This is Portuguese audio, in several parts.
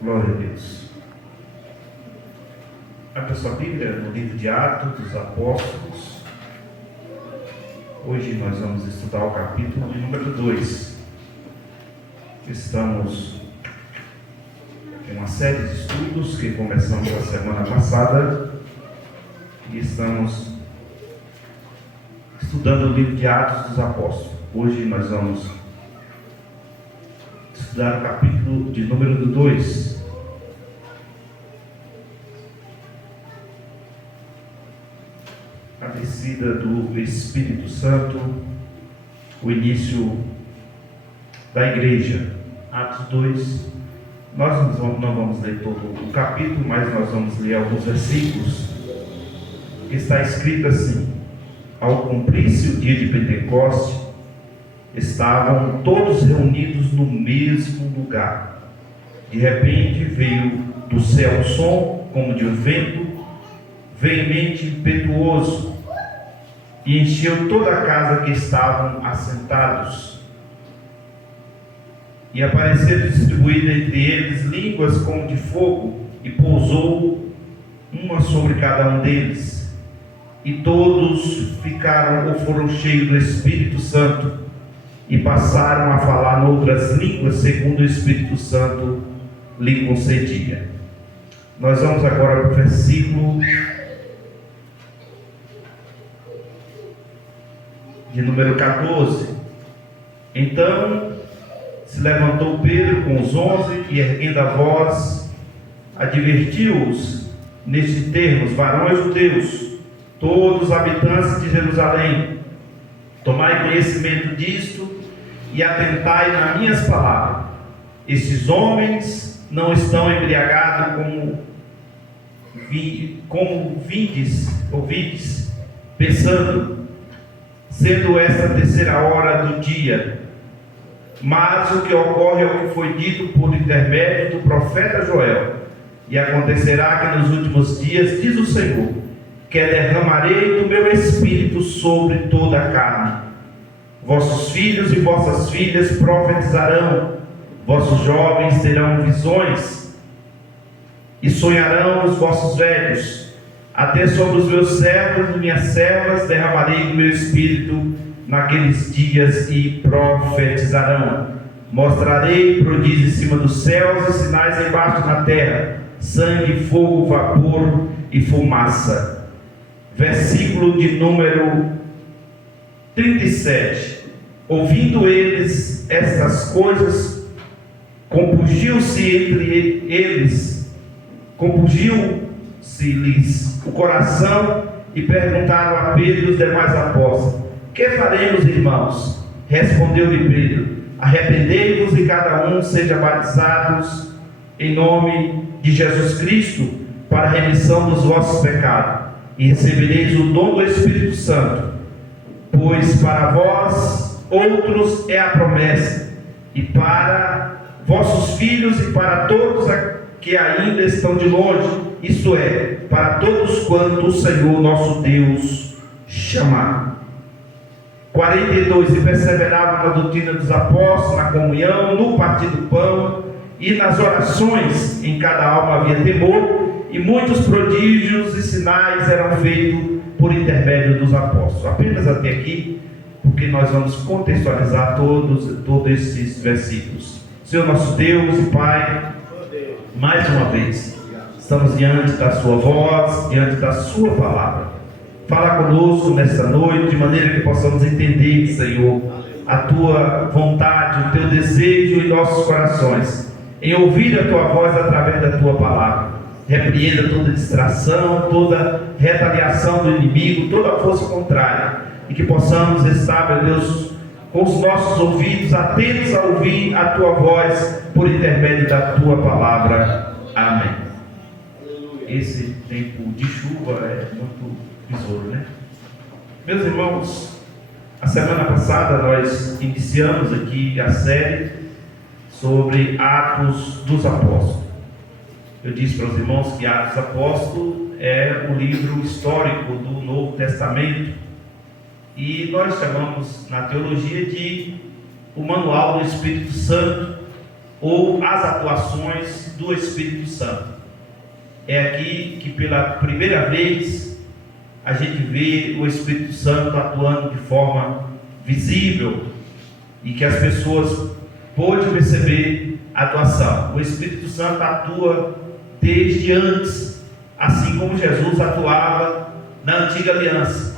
Glória a Deus. Abra sua Bíblia no livro de Atos dos Apóstolos. Hoje nós vamos estudar o capítulo de número 2. Estamos em uma série de estudos que começamos a semana passada e estamos estudando o livro de Atos dos Apóstolos. Hoje nós vamos estudar o capítulo de número 2. A descida do Espírito Santo, o início da igreja. Atos 2. Nós não vamos ler todo o capítulo, mas nós vamos ler alguns versículos. Está escrito assim: ao cumprir-se o dia de Pentecoste, estavam todos reunidos no mesmo lugar. De repente veio do céu um som como de um vento veemente e impetuoso, e encheu toda a casa que estavam assentados. E apareceram distribuídas entre eles línguas como de fogo, e pousou uma sobre cada um deles. E todos ficaram ou foram cheios do Espírito Santo, e passaram a falar noutras línguas, segundo o Espírito Santo lhe concedia. Nós vamos agora para o versículo de número 14. Então se levantou Pedro com os 11 e, erguendo a voz, advertiu-os nestes termos: varões judeus, todos os habitantes de Jerusalém, tomai conhecimento disto e atentai nas minhas palavras. Estes homens não estão embriagados como ouvides, pensando, sendo esta a terceira hora do dia. Mas o que ocorre é o que foi dito por intermédio do profeta Joel: e acontecerá que nos últimos dias, diz o Senhor, que derramarei do meu espírito sobre toda a carne. Vossos filhos e vossas filhas profetizarão, vossos jovens terão visões, e sonharão os vossos velhos. Até sobre os meus servos e minhas servas derramarei do meu espírito naqueles dias, e profetizarão. Mostrarei prodígios em cima dos céus e sinais embaixo na terra: sangue, fogo, vapor e fumaça. Versículo de número 37. Ouvindo eles estas coisas, compungiu-se-lhes o coração, e perguntaram a Pedro e os demais apóstolos: que faremos, irmãos? Respondeu-lhe Pedro: arrependei-vos e cada um seja batizados em nome de Jesus Cristo para a remissão dos vossos pecados, e recebereis o dom do Espírito Santo, pois para vós outros é a promessa, e para vossos filhos e para todos que ainda estão de longe, isto é, para todos quanto o Senhor nosso Deus chamar. 42. E perseveravam na doutrina dos apóstolos, na comunhão, no partir do pão e nas orações. Em cada alma havia temor, e muitos prodígios e sinais eram feitos por intermédio dos apóstolos. Apenas até aqui, porque nós vamos contextualizar todos esses versículos. Senhor nosso Deus e Pai, mais uma vez estamos diante da sua voz, diante da sua palavra. Fala conosco nesta noite, de maneira que possamos entender, Senhor, a tua vontade, o teu desejo em nossos corações, em ouvir a tua voz através da tua palavra. Repreenda toda distração, toda retaliação do inimigo, toda força contrária, e que possamos estar, meu Deus, com os nossos ouvidos atentos a ouvir a tua voz por intermédio da tua palavra. Amém. Esse tempo de chuva é muito besouro, né? Meus irmãos, a semana passada nós iniciamos aqui a série sobre Atos dos Apóstolos. Eu disse para os irmãos que Atos dos Apóstolos é o livro histórico do Novo Testamento, e nós chamamos na teologia de o Manual do Espírito Santo, ou as atuações do Espírito Santo. É aqui que pela primeira vez a gente vê o Espírito Santo atuando de forma visível e que as pessoas pôde perceber a atuação. O Espírito Santo atua desde antes, assim como Jesus atuava na antiga aliança,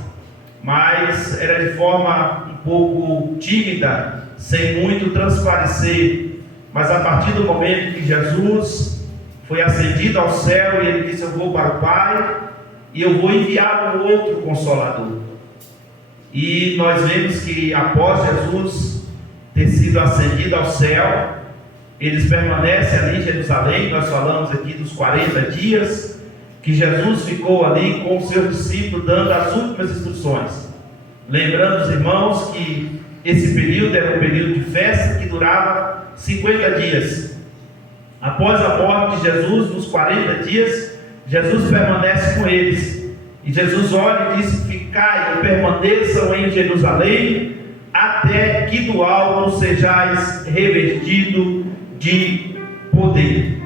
mas era de forma um pouco tímida, sem muito transparecer. Mas a partir do momento que Jesus foi ascendido ao céu e ele disse: eu vou para o Pai e eu vou enviar um outro Consolador. E nós vemos que após Jesus ter sido ascendido ao céu, eles permanecem ali em Jerusalém. Nós falamos aqui dos 40 dias que Jesus ficou ali com os seus discípulos, dando as últimas instruções. Lembrando os irmãos que esse período era um período de festa que durava 50 dias. Após a morte de Jesus, nos 40 dias, Jesus permanece com eles. E Jesus olha e diz: ficai e permaneçam em Jerusalém, até que do alto sejais revestido de poder.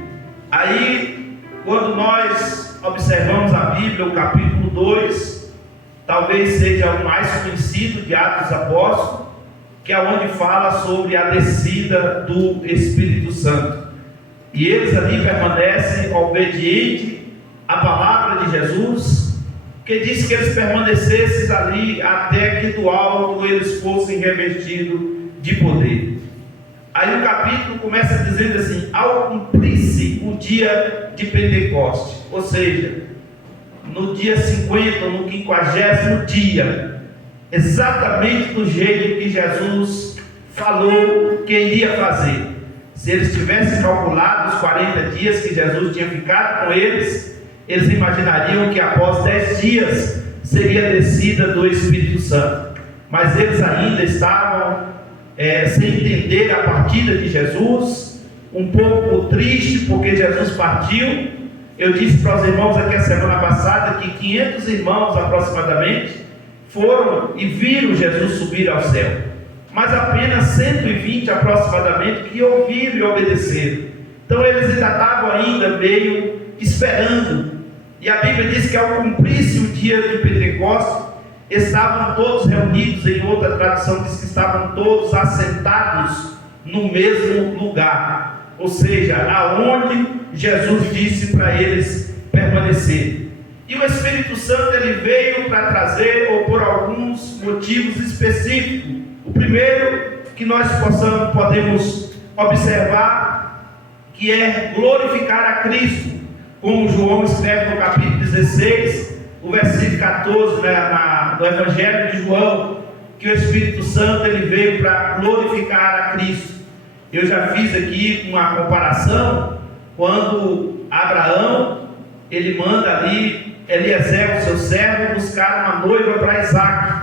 Aí, quando nós observamos a Bíblia, o capítulo 2, talvez seja o mais conhecido de Atos dos Apóstolos, que é onde fala sobre a descida do Espírito Santo. E eles ali permanecem obedientes à palavra de Jesus, que diz que eles permanecessem ali até que do alto eles fossem revestidos de poder. Aí o capítulo começa dizendo assim: ao cumprir-se o dia de Pentecoste, ou seja, no dia 50, no 50º dia, exatamente do jeito que Jesus falou que iria fazer. Se eles tivessem calculado os 40 dias que Jesus tinha ficado com eles, eles imaginariam que após 10 dias seria a descida do Espírito Santo. Mas eles ainda estavam sem entender a partida de Jesus, um pouco triste porque Jesus partiu. Eu disse para os irmãos aqui a semana passada que 500 irmãos aproximadamente foram e viram Jesus subir ao céu, mas apenas 120 aproximadamente que ouviram e obedeceram. Então eles ainda estavam meio esperando. E a Bíblia diz que ao cumprir-se o dia de Pentecostes, estavam todos reunidos. Em outra tradução diz que estavam todos assentados no mesmo lugar, ou seja, aonde Jesus disse para eles permanecer. E o Espírito Santo ele veio para trazer, ou por alguns motivos específicos. O primeiro que nós podemos observar, que é glorificar a Cristo, como João escreve no capítulo 16, o versículo 14, no Evangelho de João, que o Espírito Santo ele veio para glorificar a Cristo. Eu já fiz aqui uma comparação, quando Abraão, ele manda ali Eliezer, o seu servo, buscar uma noiva para Isaac.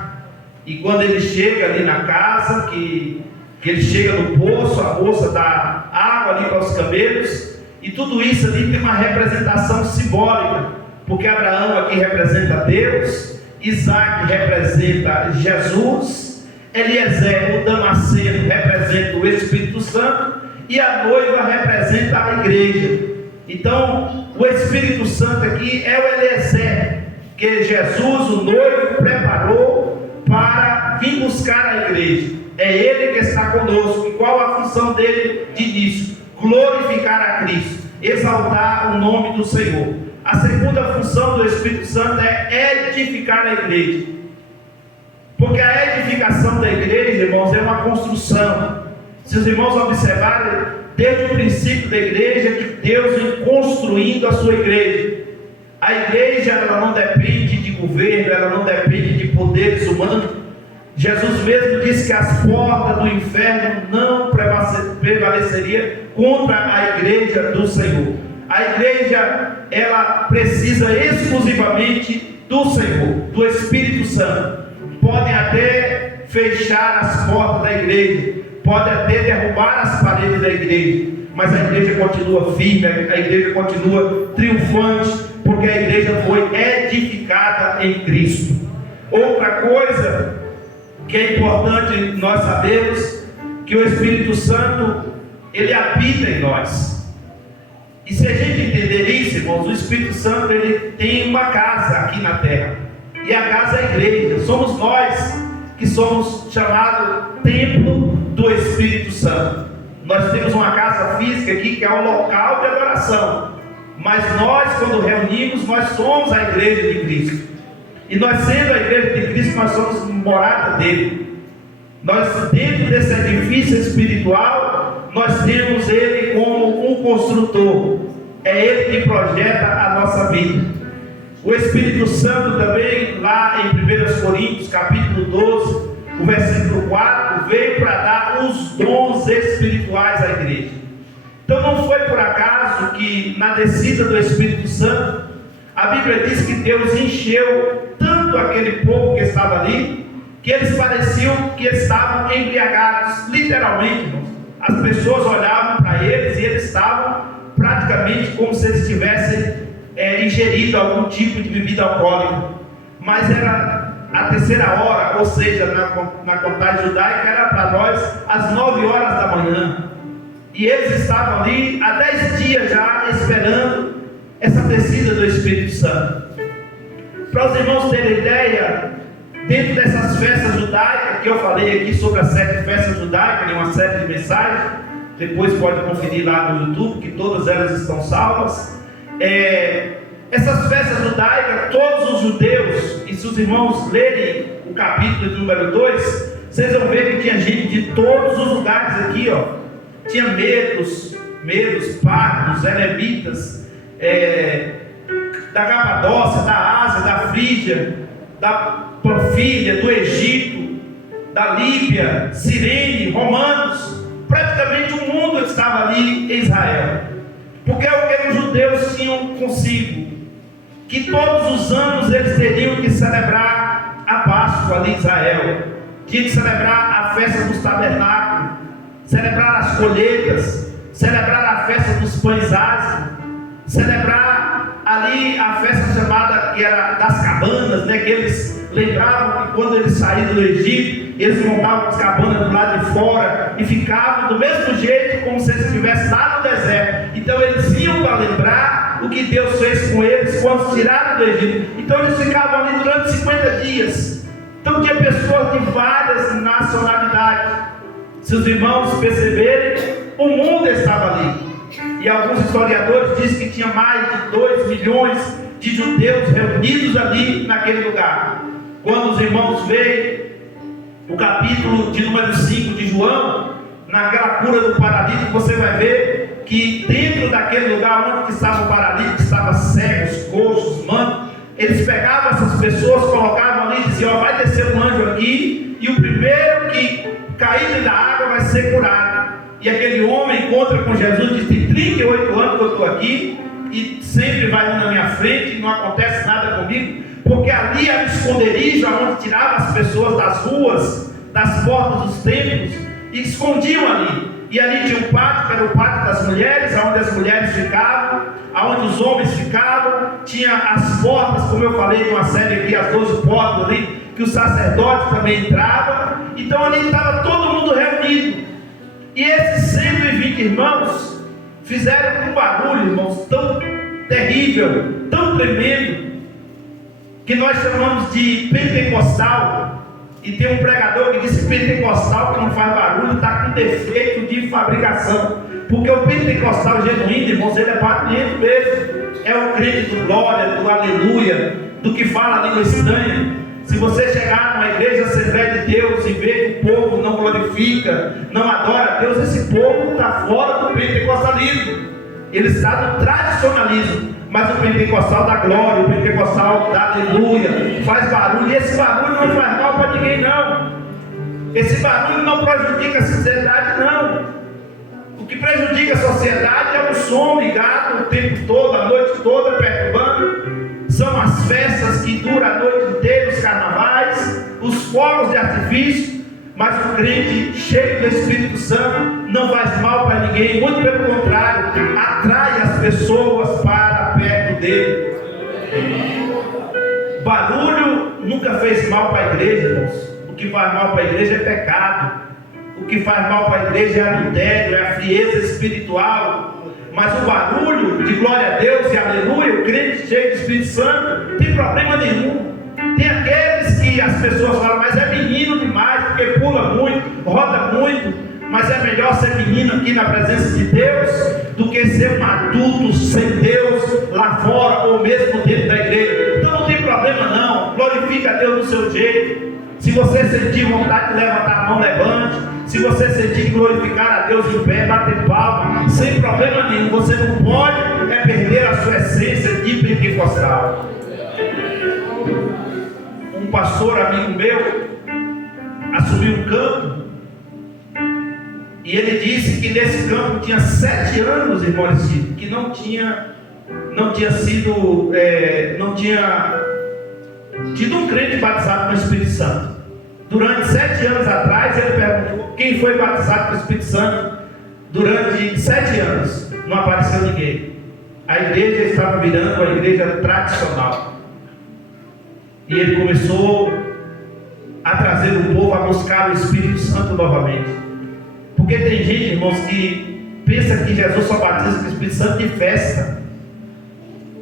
E quando ele chega ali na casa, que ele chega no poço, a moça dá água ali para os camelos, e tudo isso ali tem uma representação simbólica, porque Abraão aqui representa Deus, Isaac representa Jesus, Eliezer, o Damasceno, representa o Espírito Santo, e a noiva representa a igreja. Então, o Espírito Santo aqui é o Eliezer, que Jesus, o noivo, preparou para vir buscar a igreja. É Ele que está conosco. E qual a função dele de início? Glorificar a Cristo, exaltar o nome do Senhor. A segunda função do Espírito Santo é edificar a igreja. Porque a edificação da igreja, irmãos, é uma construção. Se os irmãos observarem, desde o princípio da igreja, que Deus vem construindo a sua igreja. A igreja ela não depende de governo, ela não depende de poderes humanos. Jesus mesmo disse que as portas do inferno não prevaleceriam contra a igreja do Senhor. A igreja ela precisa exclusivamente do Senhor, do Espírito Santo. Podem até fechar as portas da igreja, podem até derrubar as paredes da igreja, mas a igreja continua firme, a igreja continua triunfante, porque a igreja foi edificada em Cristo. Outra coisa que é importante nós sabermos, que o Espírito Santo ele habita em nós. E se a gente entender isso, irmãos, o Espírito Santo ele tem uma casa aqui na terra. E a casa é a igreja. Somos nós que somos chamados templo do Espírito Santo. Nós temos uma casa física aqui que é um local de adoração. Mas nós, quando reunimos, nós somos a igreja de Cristo. E nós, sendo a igreja de Cristo, nós somos morada dele. Nós, dentro desse edifício espiritual, nós temos ele como um construtor. É ele que projeta a nossa vida. O Espírito Santo também, lá em 1 Coríntios, capítulo 12, o versículo 4, veio para dar os dons espirituais à igreja. Então não foi por acaso que na descida do Espírito Santo, a Bíblia diz que Deus encheu tanto aquele povo que estava ali, que eles pareciam que estavam embriagados, literalmente, irmãos. As pessoas olhavam para eles e eles estavam praticamente como se eles tivessem ingerido algum tipo de bebida alcoólica. Mas era a terceira hora, ou seja, na contagem judaica, era para nós às 9 horas da manhã. E eles estavam ali há 10 dias já esperando essa descida do Espírito Santo. Para os irmãos terem ideia, dentro dessas festas judaicas, que eu falei aqui sobre as 7 festas judaicas, em uma série de mensagens, depois pode conferir lá no YouTube, que todas elas estão salvas. Essas festas judaicas, todos os judeus, e se os irmãos lerem o capítulo de número 2, vocês vão ver que tinha gente de todos os lugares aqui, ó. Tinha medos, partos, eremitas, da Capadócia, da Ásia, da Frígia, da Panfilha, do Egito, da Líbia, Cirene, romanos. Praticamente o mundo estava ali em Israel. Porque é o que os judeus tinham consigo, que todos os anos eles teriam que celebrar a Páscoa ali em Israel, tinha que celebrar a festa dos tabernáculos, celebrar as colheitas, celebrar a festa dos pães ázimos, celebrar ali a festa chamada, que era das cabanas, né, que eles lembravam que quando eles saíram do Egito, eles montavam as cabanas do lado de fora e ficavam do mesmo jeito como se eles estivessem lá no deserto. Então eles iam para lembrar o que Deus fez com eles quando se tiraram do Egito. Então eles ficavam ali durante 50 dias. Então tinha pessoas de várias nacionalidades. Se os irmãos perceberem, o mundo estava ali. E alguns historiadores dizem que tinha mais de 2 milhões de judeus reunidos ali naquele lugar. Quando os irmãos veem o capítulo de número 5 de João, naquela cura do paralítico, você vai ver que dentro daquele lugar onde estava o paralítico, estavam cegos, coxos, mancos, eles pegavam essas pessoas, colocavam ali e diziam: ó, vai descer um anjo aqui, e o primeiro que cair da água vai ser curado. E aquele homem encontra com Jesus e diz: tem 38 anos que eu estou aqui, e sempre vai um na minha frente, e não acontece nada comigo. Porque ali era o esconderijo onde tiravam as pessoas das ruas, das portas dos templos, e escondiam ali. E ali tinha um pátio, que era o pátio das mulheres, onde as mulheres ficavam, onde os homens ficavam. Tinha as portas, como eu falei numa série aqui, as 12 portas ali, que os sacerdotes também entravam. Então ali estava todo mundo reunido. E esses 120 irmãos fizeram um barulho, irmãos, tão terrível, tão tremendo, que nós chamamos de pentecostal. E tem um pregador que disse: pentecostal que não faz barulho está com defeito de fabricação. Porque o pentecostal genuíno, irmãos, ele é barulhento mesmo. É o crente do glória, do aleluia, do que fala a língua estranha. Se você chegar numa igreja Assembleia de Deus e ver que o povo não glorifica, não adora a Deus, esse povo está fora do pentecostalismo. Ele está no tradicionalismo. Mas o pentecostal da glória, o pentecostal da aleluia, faz barulho. E esse barulho não faz mal para ninguém, não. Esse barulho não prejudica a sociedade, não. O que prejudica a sociedade é o som ligado o tempo todo, a noite toda, perturbando. São as festas que duram a noite inteira, os carnavais, os fogos de artifício. Mas o crente cheio do Espírito Santo não faz mal para ninguém, muito pelo contrário, atrai as pessoas para perto dele. Barulho nunca fez mal para a igreja, irmãos. O que faz mal para a igreja é pecado. O que faz mal para a igreja é adultério, é a frieza espiritual. Mas o barulho de glória a Deus e aleluia, o crente cheio do Espírito Santo, não tem problema nenhum. Tem aqueles que as pessoas falam, mas é menino demais, porque pula muito, roda muito. Mas é melhor ser menino aqui na presença de Deus do que ser um adulto sem Deus lá fora ou mesmo dentro da igreja. Então não tem problema não, glorifica a Deus do seu jeito. Se você sentir vontade de levantar a mão, levante. Se você sentir glorificar a Deus em pé, bater palma, sem problema nenhum. Você não pode perder a sua essência de pentecostal. Um pastor amigo meu assumiu um campo e ele disse que nesse campo tinha 7 anos, irmão, que não tinha tido um crente batizado com o Espírito Santo. Durante 7 anos atrás, ele perguntou quem foi batizado com o Espírito Santo. Durante 7 anos, não apareceu ninguém. A igreja estava virando uma igreja tradicional. E ele começou a trazer o povo a buscar o Espírito Santo novamente. Porque tem gente, irmãos, que pensa que Jesus só batiza com o Espírito Santo de festa.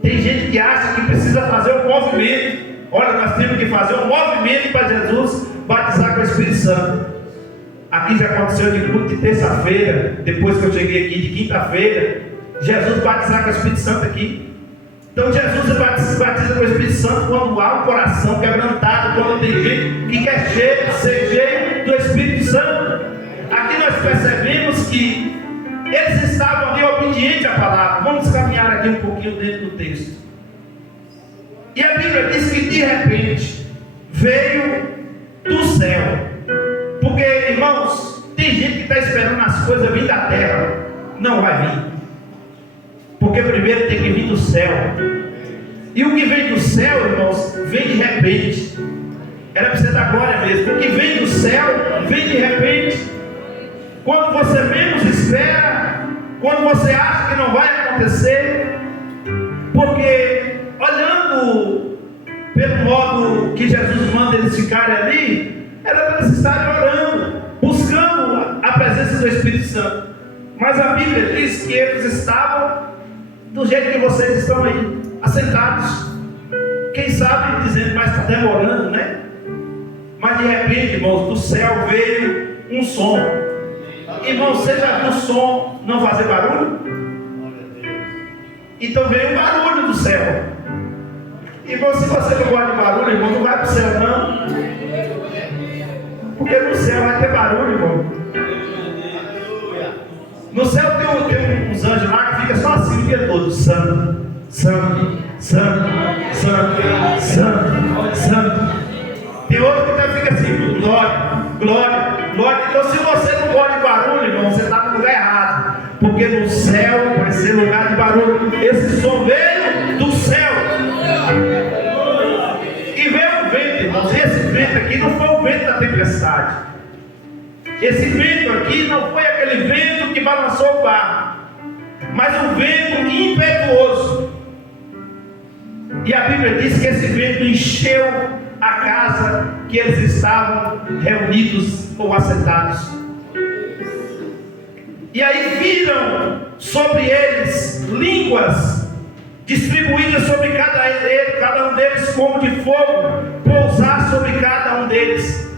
Tem gente que acha que precisa fazer um movimento. Olha, nós temos que fazer um movimento para Jesus batizar com o Espírito Santo. Aqui já aconteceu de culto de terça-feira, depois que eu cheguei aqui de quinta-feira, Jesus batizar com o Espírito Santo aqui. Então Jesus batiza com o Espírito Santo quando há um coração quebrantado, quando tem gente que quer ser cheio do Espírito Santo. Aqui nós percebemos que eles estavam ali obedientes à palavra. Vamos caminhar aqui um pouquinho dentro do texto. E a Bíblia diz que de repente veio do céu. Porque, irmãos, tem gente que está esperando as coisas vir da terra. Não vai vir. Porque primeiro tem que vir do céu. E o que vem do céu, irmãos, vem de repente. Era para você dar glória mesmo. O que vem do céu, vem de repente. Quando você menos espera, quando você acha que não vai acontecer. Porque, olhando pelo modo que Jesus manda eles ficarem ali, era para eles estarem orando, buscando a presença do Espírito Santo. Mas a Bíblia diz que eles estavam do jeito que vocês estão aí, assentados. Quem sabe dizendo, mas está demorando, né? Mas de repente, irmãos, do céu veio um som. Irmão, você já viu o som não fazer barulho? Então veio um barulho do céu. Irmão, se você não gosta de barulho, irmão, não vai para o céu não. Porque no céu vai ter barulho, irmão. No céu tem uns anjos lá que ficam só assim o dia todo. Santo, santo, santo, santo, santo, santo. Tem outro que fica assim, glória, glória, glória. Então se você não gosta de barulho, irmão, você está no lugar errado. Porque no céu vai ser lugar de barulho. Esse som veio do céu. E veio o vento, irmãos. E esse vento aqui não foi o vento da tempestade. Esse vento aqui não foi aquele vento que balançou o barco, mas um vento impetuoso. E a Bíblia diz que esse vento encheu a casa que eles estavam reunidos ou assentados. E aí viram sobre eles línguas distribuídas sobre cada um deles como de fogo, pousar sobre cada um deles.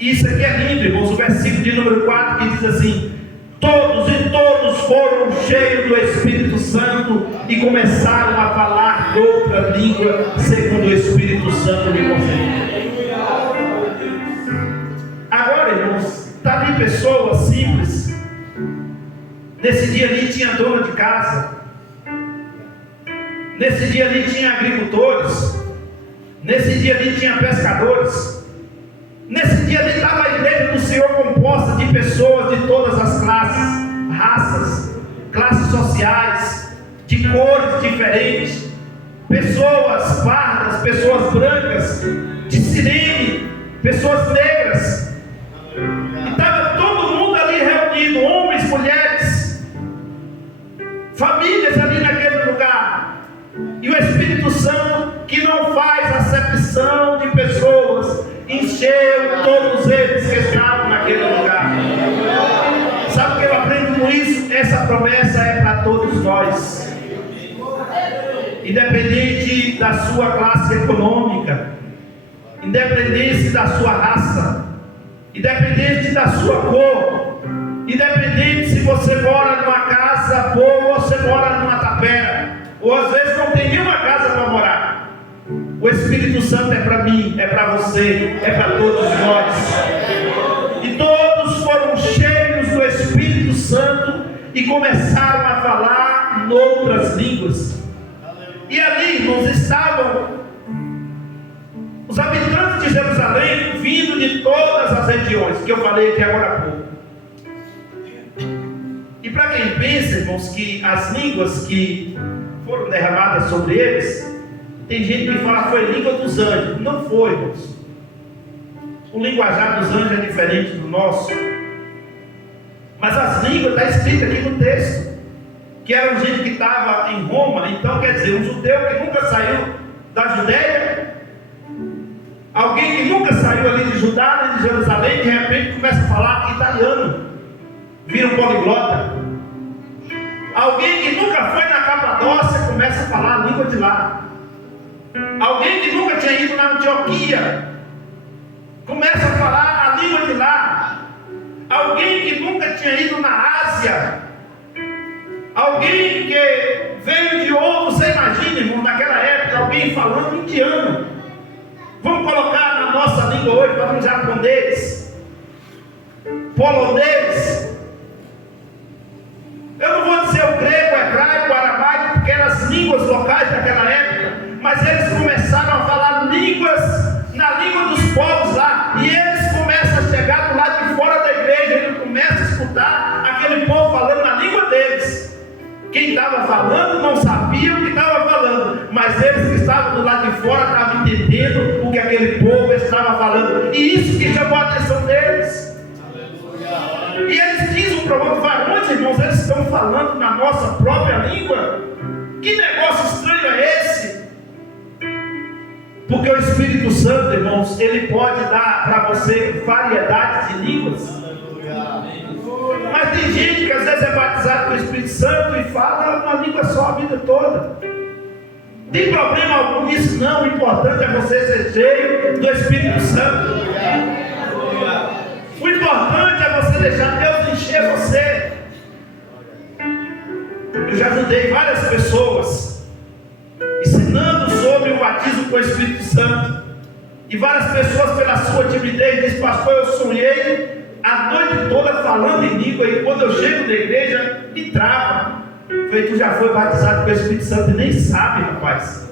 Isso aqui é lindo, irmãos. O versículo de número 4 que diz assim: todos foram cheios do Espírito Santo e começaram a falar outra língua, segundo o Espírito Santo lhe concedeu. Agora, irmãos, está ali pessoas simples. Nesse dia ali tinha dona de casa. Nesse dia ali tinha agricultores. Nesse dia ali tinha pescadores. Nesse dia ali estava a igreja do Senhor composta de pessoas de todas as classes, raças, classes sociais, de cores diferentes, pessoas pardas, pessoas brancas, de sirene, pessoas negras. E estava todo mundo ali reunido, homens, mulheres, famílias ali naquele lugar. E o Espírito Santo, que não faz acepção de pessoas, encheu todos eles que estavam naquele lugar. independente da sua classe econômica, independente da sua raça, independente da sua cor, independente se você mora numa casa boa ou você mora numa tapera, ou às vezes não tem nenhuma casa para morar. O Espírito Santo é para mim, é para você, é para todos nós. E todos foram cheios do Espírito Santo e começaram a falar noutras línguas. E ali, irmãos, estavam os habitantes de Jerusalém, vindo de todas as regiões, que eu falei aqui agora há pouco. E para quem pensa, irmãos, que as línguas que foram derramadas sobre eles, tem gente que fala que foi língua dos anjos. Não foi, irmãos. O linguajar dos anjos é diferente do nosso. Mas as línguas, está escrito aqui no texto, que era gente que estava em Roma. Então quer dizer, um judeu que nunca saiu da Judéia, alguém que nunca saiu ali de Judá, nem de Jerusalém, de repente começa a falar italiano, vira um poliglota. Alguém que nunca foi na Capadócia começa a falar a língua de lá. Alguém que nunca tinha ido na Antioquia começa a falar a língua de lá. Alguém que nunca tinha ido na Ásia, alguém que veio de outro, você imagina, irmão, naquela época, alguém falando indiano. Vamos colocar na nossa língua hoje, falando japonês, polonês. Eu não vou dizer o grego, o hebraico, o aramaico, porque eram as línguas locais daquela época, mas eles começaram a falar línguas, na língua dos povos lá, e eles começam a chegar do lado de fora da igreja, ele começa a escutar aquele povo falando na língua deles. Quem estava falando não sabia o que estava falando, mas eles que estavam do lado de fora estavam entendendo o que aquele povo estava falando, e isso que chamou a atenção deles. E eles dizem um para o outro: varões, irmãos, eles estão falando na nossa própria língua. Que negócio estranho é esse? Porque o Espírito Santo, irmãos, ele pode dar para você variedade de línguas. Mas tem gente que às vezes é batizado com o Espírito Santo e fala uma língua só a vida toda. Tem problema algum nisso? Não. O importante é você ser cheio do Espírito Santo. O importante é você deixar Deus encher você. Eu já ajudei várias pessoas ensinando sobre o batismo com o Espírito Santo, e várias pessoas, pela sua timidez, dizem: pastor, eu sonhei a noite toda falando em língua, e quando eu chego na igreja me trava. Eu falei: tu já foi batizado com o Espírito Santo e nem sabe, rapaz.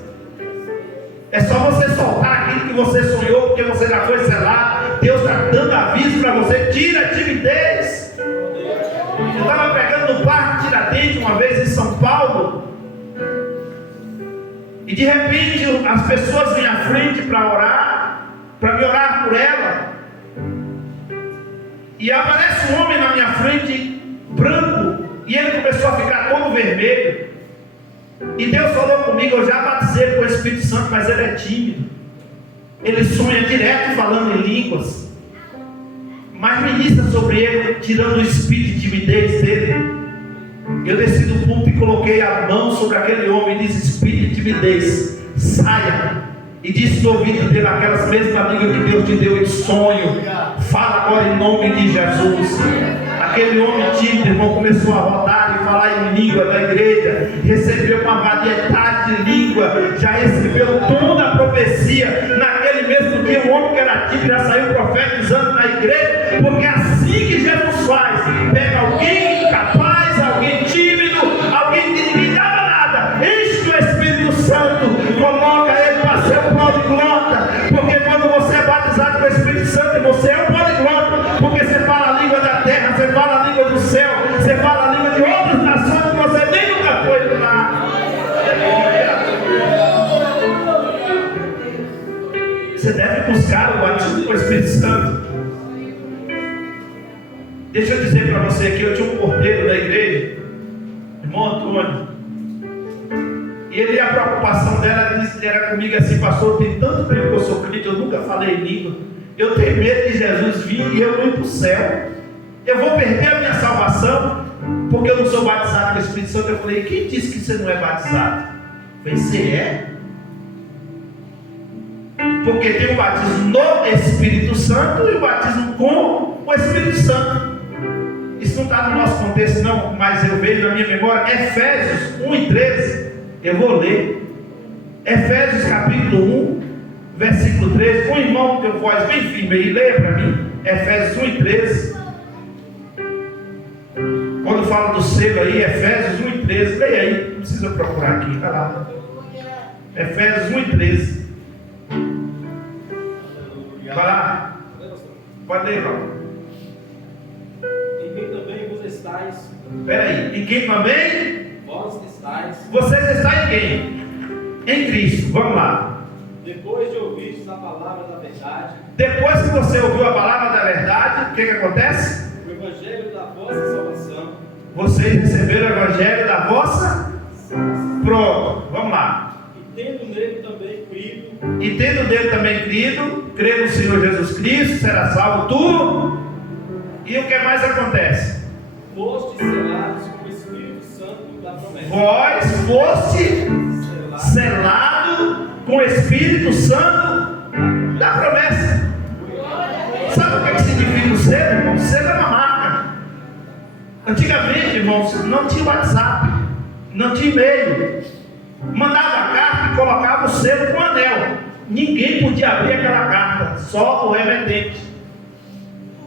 É só você soltar aquilo que você sonhou, porque você já foi selado. Deus está dando aviso para você: tira a timidez. Eu estava pregando no Parque Tiradentes uma vez em São Paulo, e de repente as pessoas vêm à frente para orar, para me orar por ela, e aparece um homem na minha frente, branco, e ele começou a ficar todo vermelho. E Deus falou comigo: eu já batizei com o Espírito Santo, mas ele é tímido, ele sonha direto falando em línguas. Mas ministra sobre ele, tirando o espírito de timidez dele. Eu desci do púlpito e coloquei a mão sobre aquele homem e disse: espírito de timidez, saia. E disse no ouvido dele aquelas mesmas línguas que Deus te deu em sonho: fala agora em nome de Jesus. Aquele homem tímido, irmão, começou a rodar e falar em língua da igreja, recebeu uma variedade de língua, já recebeu o dom da profecia. Naquele mesmo dia, o homem que era tímido já saiu profetizando na igreja, porque é assim que Jesus faz: pega alguém incapaz, alguém tímido, alguém que ninguém dava nada, enche o Espírito Santo, coloca ele para ser um poliglota. Porque quando você é batizado com o Espírito Santo, você é um poliglota, porque você fala a língua da terra, você fala a língua do céu, você fala a língua de outras nações que você nem nunca foi lá. Você deve buscar o batismo com o Espírito Santo. Deixa eu dizer para você que eu tinha um porteiro da igreja, irmão Antônio, e a preocupação dela era comigo assim: pastor, tem tanto tempo que eu sou crente, eu nunca falei em língua, eu tenho medo de Jesus vir e eu não ir para o céu, eu vou perder a minha salvação porque eu não sou batizado com o Espírito Santo. Eu falei: quem disse que você não é batizado? falei, você é? Porque tem o batismo no Espírito Santo e o batismo com o Espírito Santo. Isso não está no nosso contexto não, mas eu vejo na minha memória, Efésios 1:13, eu vou ler. Efésios capítulo 1, versículo 13, um irmão tem voz bem firme aí, leia para mim, Efésios 1:13. Quando fala do selo aí, Efésios 1:13, leia aí, não precisa procurar aqui, está lá. Efésios 1:13. Vai lá. Pode ler, irmão. Em quem também vos estáis. Espera aí. Em quem também? Vós estáis. Vocês estão em quem? Em Cristo. Vamos lá. Depois de ouvirdes a palavra da verdade. Depois que você ouviu a palavra da verdade, o que acontece? O evangelho da vossa salvação. Vocês receberam o evangelho da vossa? Pronto. Vamos lá. E tendo nele também crido. E tendo nele também crido, crê no Senhor Jesus Cristo, será salvo tu. E o que mais acontece? Fostes selados com o Espírito Santo da promessa. Vós foste selado com o Espírito Santo da promessa. Sabe o que significa o selo, irmão? O selo é uma marca. Antigamente, irmãos, não tinha WhatsApp, não tinha e-mail. Mandava a carta e colocava o selo com o anel. Ninguém podia abrir aquela carta, só o remetente.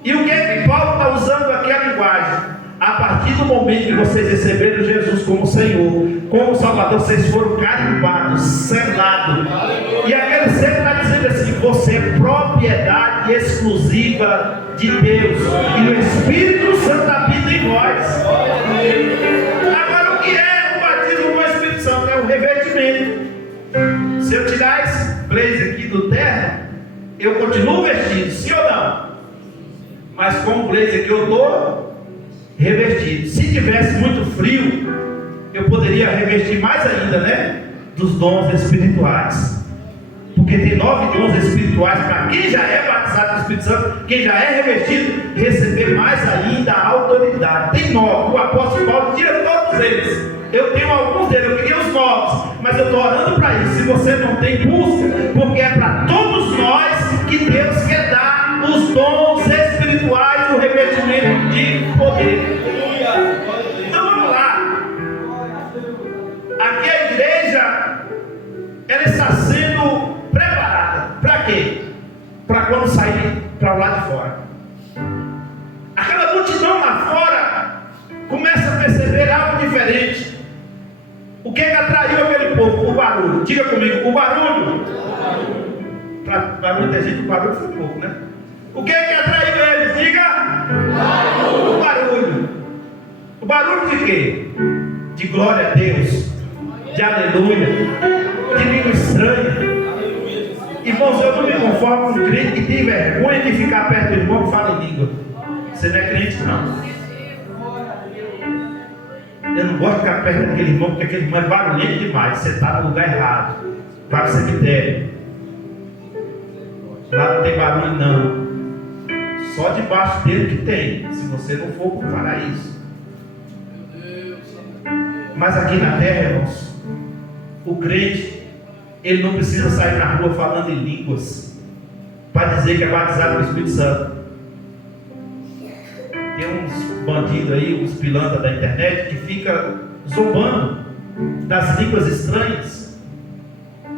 E o que é que Paulo está usando aqui a linguagem? A partir do momento que vocês receberam Jesus como Senhor, como Salvador, vocês foram carimbados, selados. E aquele selo está dizendo assim: você é propriedade exclusiva de Deus. E o Espírito Santo habita em vós. Agora, o que é o batismo com o Espírito Santo? É o revestimento. Se eu tirar esse blazer aqui do terno, eu continuo vestido, sim ou não? Mas com o blazer que eu estou revestido. Se tivesse muito frio, eu poderia revestir mais ainda, né? Dos dons espirituais. Porque tem 9 dons espirituais para quem já é batizado no Espírito Santo, quem já é revestido, receber mais ainda a autoridade. Tem 9, o apóstolo Paulo tira todos eles. Eu tenho alguns deles, eu queria os novos, mas eu estou orando para isso. Se você não tem, busca, porque é para todos nós que Deus quer dar os dons espirituais, o revestimento de poder. Então vamos lá. Aqui a igreja, ela está sendo preparada. Para quê? Para quando sair para lá de fora. Aquela multidão lá fora começa a perceber algo diferente. O que atraiu aquele povo? O barulho. Diga comigo, o barulho. Para muita gente o barulho foi pouco, né? O que atraiu eles? Diga. O barulho. O barulho de quê? De glória a Deus, de aleluia, de língua estranha. Irmãos, eu não me conformo com um crente que tem vergonha de ficar perto do irmão que fala em língua. Você não é crente, não. Eu não gosto de ficar perto daquele irmão, porque aquele irmão é barulhento demais. Você está no lugar errado. Vai para o cemitério. Lá não tem barulho, não. Só debaixo dele que tem. Se você não for para o paraíso. Mas aqui na terra, irmãos, o crente, ele não precisa sair na rua falando em línguas para dizer que é batizado no Espírito Santo. Tem uns bandidos aí, uns pilantras da internet, que fica zombando das línguas estranhas.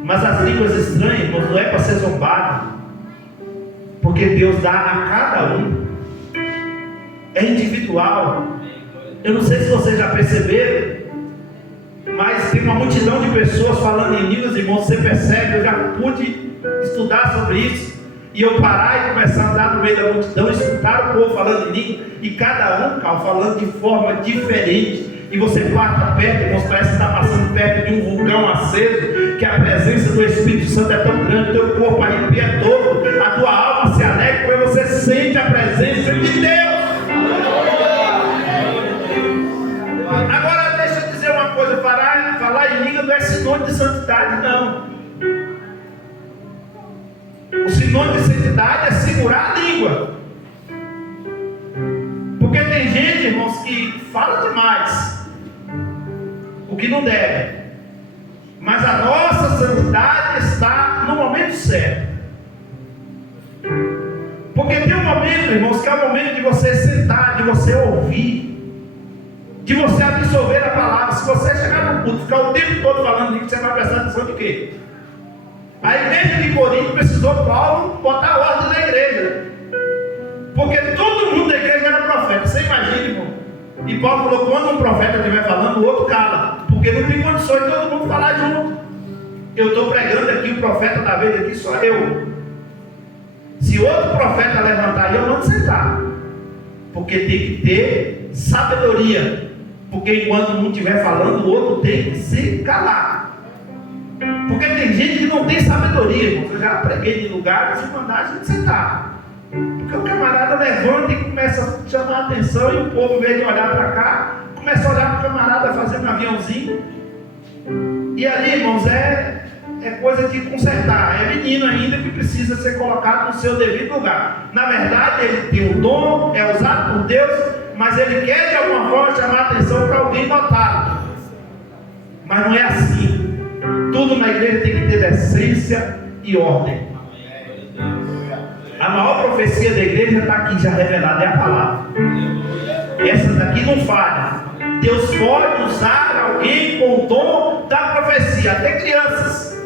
Mas as línguas estranhas, irmãos, não é para ser zombado, porque Deus dá a cada um. É individual. Eu não sei se vocês já perceberam, mas tem uma multidão de pessoas falando em línguas, irmãos. Você percebe, eu já pude estudar sobre isso. E eu parar e começar a andar no meio da multidão, escutar o povo falando em língua, e cada um, Carl, falando de forma diferente. E você passa perto, irmãos, parece que está passando perto de um vulcão aceso, que a presença do Espírito Santo é tão grande, teu corpo arrepia todo, a tua alma se alegra, porque você sente a presença de Deus. Agora deixa eu dizer uma coisa, falar em língua não é sinônimo de santidade, não. O sinônimo de santidade é segurar a língua. Porque tem gente, irmãos, que fala demais, o que não deve, mas a precisar estar no momento certo. Porque tem um momento, irmãos, que é o momento de você sentar, de você ouvir, de você absorver a palavra. Se você chegar no culto, ficar o tempo todo falando disso, você vai prestar atenção de quê? A igreja de Corinto precisou Paulo botar ordem na igreja. Porque todo mundo da igreja era profeta. Você imagina, irmão? E Paulo falou, quando um profeta estiver falando, o outro cala. Porque não tem condições de todo mundo falar junto. Eu estou pregando aqui, o profeta da vez aqui sou eu. Se outro profeta levantar, eu mando sentar. Porque tem que ter sabedoria. Porque enquanto um estiver falando, o outro tem que se calar. Porque tem gente que não tem sabedoria, irmão. Eu já preguei em lugares e mandar a gente sentar. Porque o camarada levanta e começa a chamar a atenção, e o povo, em vez de olhar para cá, começa a olhar para o camarada fazendo um aviãozinho. E ali, irmãos, é coisa de consertar. É menino ainda que precisa ser colocado no seu devido lugar. Na verdade, ele tem o dom, é usado por Deus, mas ele quer de alguma forma chamar a atenção para alguém notar. Mas não é assim. Tudo na igreja tem que ter decência e ordem. A maior profecia da igreja está aqui já revelada, é a palavra. Essa daqui não falha. Deus pode usar alguém com o dom da profecia, até crianças.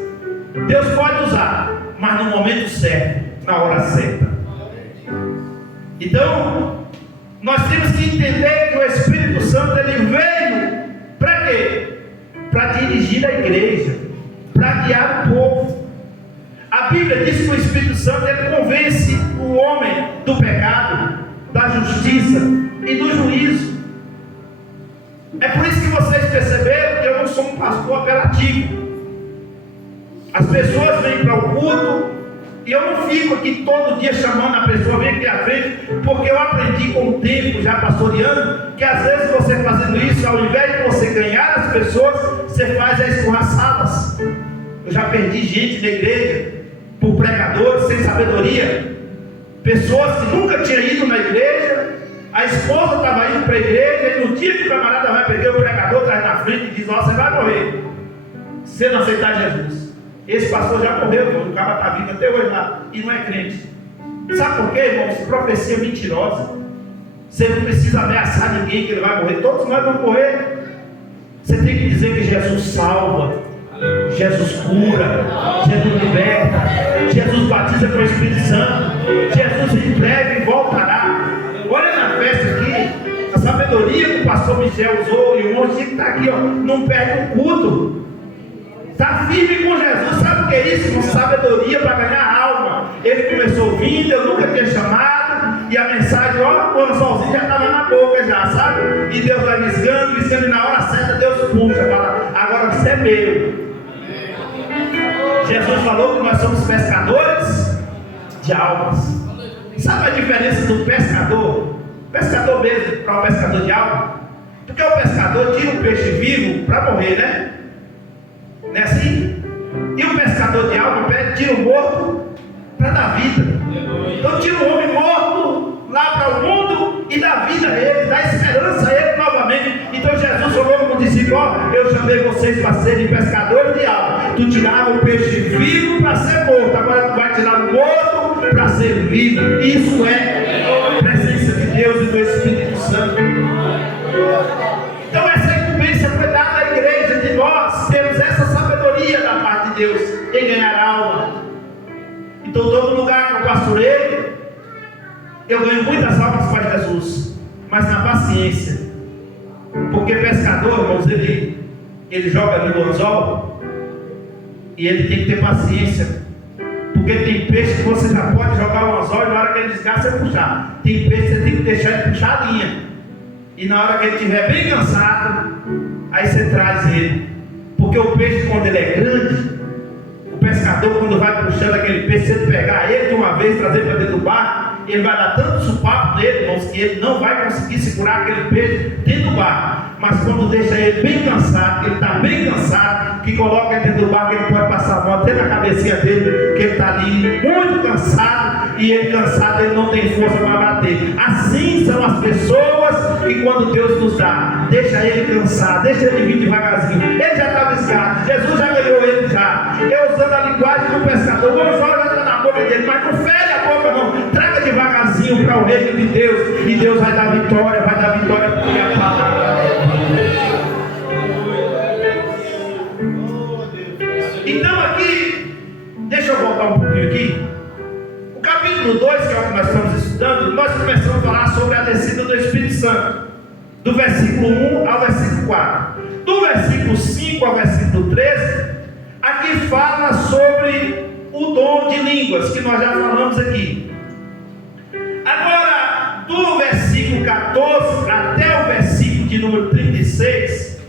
Deus pode usar, mas no momento certo, na hora certa. Então, nós temos que entender que o Espírito Santo ele veio para quê? Para dirigir a igreja, para guiar o povo. A Bíblia diz que o Espírito Santo ele convence o homem do pecado, da justiça e do juízo. É por isso que vocês perceberam que eu não sou um pastor apelativo. As pessoas vêm para o culto e eu não fico aqui todo dia chamando a pessoa, vem aqui à frente, porque eu aprendi com o tempo, já pastoreando, que às vezes você fazendo isso, ao invés de você ganhar as pessoas, você faz escorraçá-las. Eu já perdi gente na igreja por pregadores sem sabedoria, pessoas que nunca tinham ido na igreja, a esposa estava indo para a igreja, e no dia que o camarada vai pegar o pregador, traz na frente e diz, ó, você vai morrer se não aceitar Jesus. Esse pastor já morreu, irmão, o cara está vivo até hoje lá, e não é crente. Sabe por quê, irmãos? Profecia mentirosa. Você não precisa ameaçar ninguém que ele vai morrer, todos nós vamos morrer. Você tem que dizer que Jesus salva, Jesus cura, Jesus liberta, Jesus batiza com o Espírito Santo, Jesus em breve voltará. Olha na festa aqui, a sabedoria que o pastor Michel usou, e o monte que está aqui, ó, não perde um culto. Está firme com Jesus. Sabe o que é isso? Com sabedoria para ganhar alma. Ele começou ouvindo, eu nunca tinha chamado, e a mensagem, ó, o anzolzinho já estava na boca já, sabe? E Deus vai visgando, e na hora certa Deus puxa, fala, agora você é meu. Jesus falou que nós somos pescadores de almas. Sabe a diferença do pescador? Pescador mesmo para o pescador de alma? Porque o pescador tira o peixe vivo para morrer, né? Não é assim? E o pescador de alma tira o morto para dar vida. Então tira o homem morto lá para o mundo e dá vida a ele, dá esperança a ele novamente. Então Jesus falou como discípulo, ó, eu chamei vocês para serem pescadores de alma. Tu tirava o peixe vivo para ser morto, agora tu vai tirar o morto para ser vivo. Isso é a presença de Deus e do Espírito Santo. Então essa incumbência foi dada à igreja de nós termos essa sabedoria da parte de Deus em ganhar alma. Então todo lugar que eu pastorei, eu ganho muitas almas para Jesus, mas na paciência. Porque pescador, irmãos, ele joga no anzol e ele tem que ter paciência. Porque tem peixe que você já pode jogar o anzol e na hora que ele desgasta você puxar. Tem peixe que você tem que deixar ele puxar a linha. E na hora que ele estiver bem cansado, aí você traz ele. Porque o peixe, quando ele é grande, o pescador, quando vai puxando aquele peixe, se ele pegar ele de uma vez, trazer para dentro do barco, ele vai dar tanto supapo nele, irmãos, que ele não vai conseguir segurar aquele peixe dentro do barco. Mas quando deixa ele bem cansado, ele está bem cansado, que coloca ele dentro do barco, ele pode passar a mão até na cabecinha dele, que ele está ali muito cansado, e ele cansado, ele não tem força para bater. Assim são as pessoas que quando Deus nos dá, deixa ele cansado, deixa ele vir devagarzinho. Ele já está viscado, Jesus já ganhou ele já. Eu usando a linguagem pastor, vamos falar na boca dele, mas não fere a boca não, traga devagarzinho para o reino de Deus, e Deus vai dar vitória porque a palavra é Deus. Então aqui, deixa eu voltar um pouquinho aqui. O capítulo 2, que é o que nós estamos estudando, nós começamos a falar sobre a descida do Espírito Santo, do versículo 1 ao versículo 4. Do versículo 5 ao versículo 13, aqui fala sobre o dom de línguas, que nós já falamos aqui. Agora, do versículo 14 até o versículo de número 36,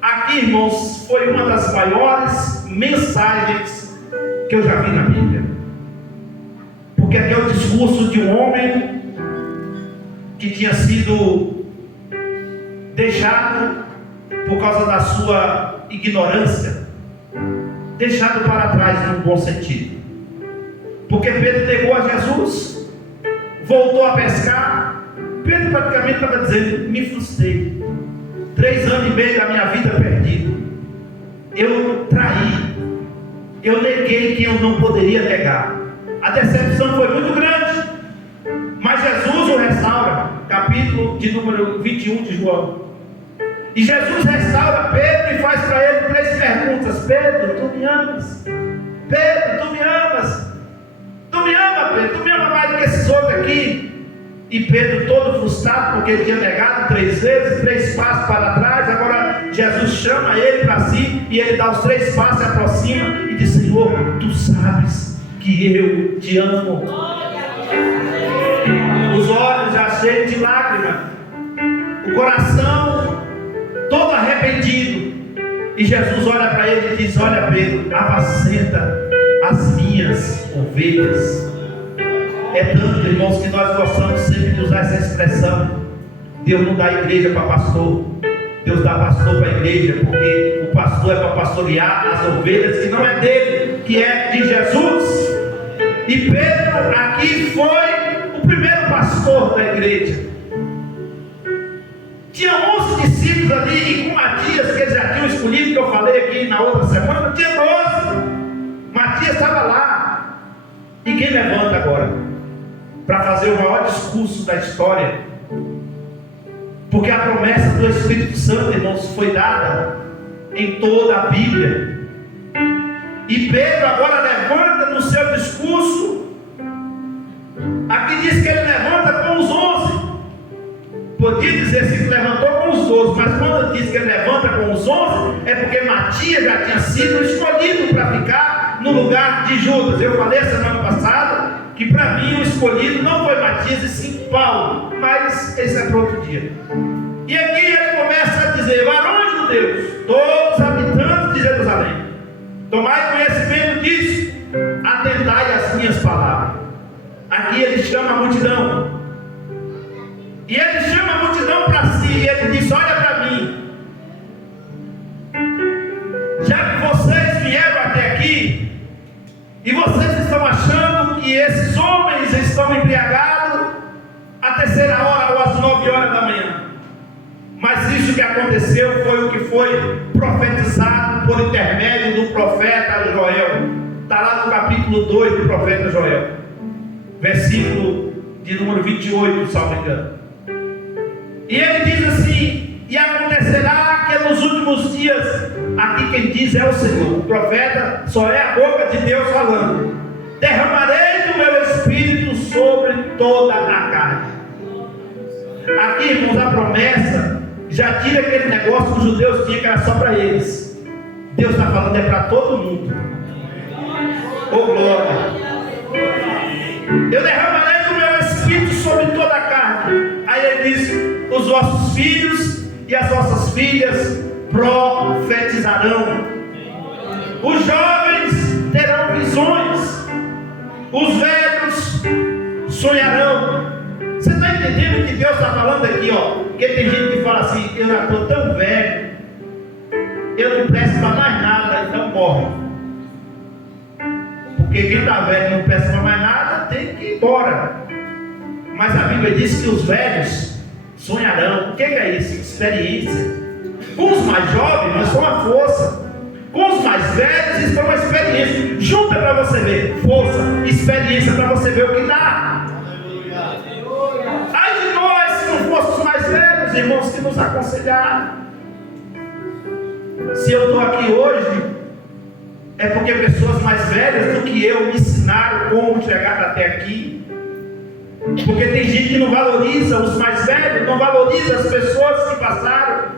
aqui, irmãos, foi uma das maiores mensagens que eu já vi na Bíblia. Porque aqui é o discurso de um homem que tinha sido deixado por causa da sua ignorância, deixado para trás num bom sentido. Porque Pedro negou a Jesus, voltou a pescar. Pedro praticamente estava dizendo: me frustrei, 3 anos e meio da minha vida perdido, eu traí, eu neguei quem eu não poderia negar. A decepção foi muito grande, mas Jesus o restaura. Capítulo de número 21 de João. E Jesus restaura Pedro e faz para ele 3 perguntas: Pedro, tu me amas? Pedro, tu me amas? Tu me ama, Pedro? Tu me ama mais do que esses outros aqui? E Pedro, todo frustrado, porque ele tinha negado 3 vezes, 3 passos para trás. Agora Jesus chama ele para si, e ele dá os 3 passos, se aproxima e diz: Senhor, tu sabes que eu te amo. Os olhos já cheios de lágrimas, o coração todo arrependido. E Jesus olha para ele e diz: olha, Pedro, apacenta as minhas ovelhas. É tanto, irmãos, que nós gostamos sempre de usar essa expressão. Deus não dá igreja para pastor, Deus dá pastor para a igreja, porque o pastor é para pastorear as ovelhas que não é dele, que é de Jesus. E Pedro aqui foi o primeiro pastor da igreja. Tinha 11 discípulos ali, e com Matias, que eles já tinham escolhido, que eu falei aqui na outra semana, tinha 12. Matias estava lá. E quem levanta agora para fazer o maior discurso da história? Porque a promessa do Espírito Santo, irmãos, foi dada em toda a Bíblia. E Pedro agora levanta no seu discurso. Aqui diz que ele levanta com os 11. Podia dizer assim que levantou com os 12, mas quando diz que ele levanta com os 11, é porque Matias já tinha sido escolhido para ficar no lugar de Judas. Eu falei semana passada que para mim o escolhido não foi Matias e sim Paulo, mas esse é para outro dia. E aqui ele começa a dizer: varões judeus, todos os habitantes de Jerusalém, tomai conhecimento disso, atentai às minhas palavras. Aqui ele chama a multidão. E ele chama a multidão para si, e ele diz: olha para mim, já que vocês vieram até aqui, e vocês estão achando que esses homens estão embriagados à 3ª hora ou às 9 horas da manhã, mas isso que aconteceu foi o que foi profetizado por intermédio do profeta Joel. Está lá no capítulo 2 do profeta Joel, versículo de número 28, se não me engano. E ele diz assim: e acontecerá que nos últimos dias, aqui quem diz é o Senhor, o profeta só é a boca de Deus falando, derramarei do meu espírito sobre toda a carne. Aqui, irmãos, a promessa já tira aquele negócio que os judeus tinham, que era só para eles. Deus está falando é para todo mundo. Oh glória! Eu derramarei do meu espírito sobre toda a carne. Aí ele diz: os vossos filhos e as vossas filhas profetizarão, os jovens terão visões, os velhos sonharão. Você está entendendo o que Deus está falando aqui, ó? Porque tem gente que fala assim: eu já estou tão velho, eu não presto para mais nada, então morre. Porque quem está velho e não presta para mais nada tem que ir embora. Mas a Bíblia diz que os velhos sonharão. O que é isso? Experiência. Com os mais jovens, nós somos a força. Com os mais velhos, isso foi uma experiência. Junta para você ver. Força, experiência para você ver o que dá. Ai de nós, se não fossem os mais velhos, irmãos, que nos aconselharam. Se eu estou aqui hoje, é porque pessoas mais velhas do que eu me ensinaram como chegar até aqui. Porque tem gente que não valoriza os mais velhos, não valoriza as pessoas que passaram.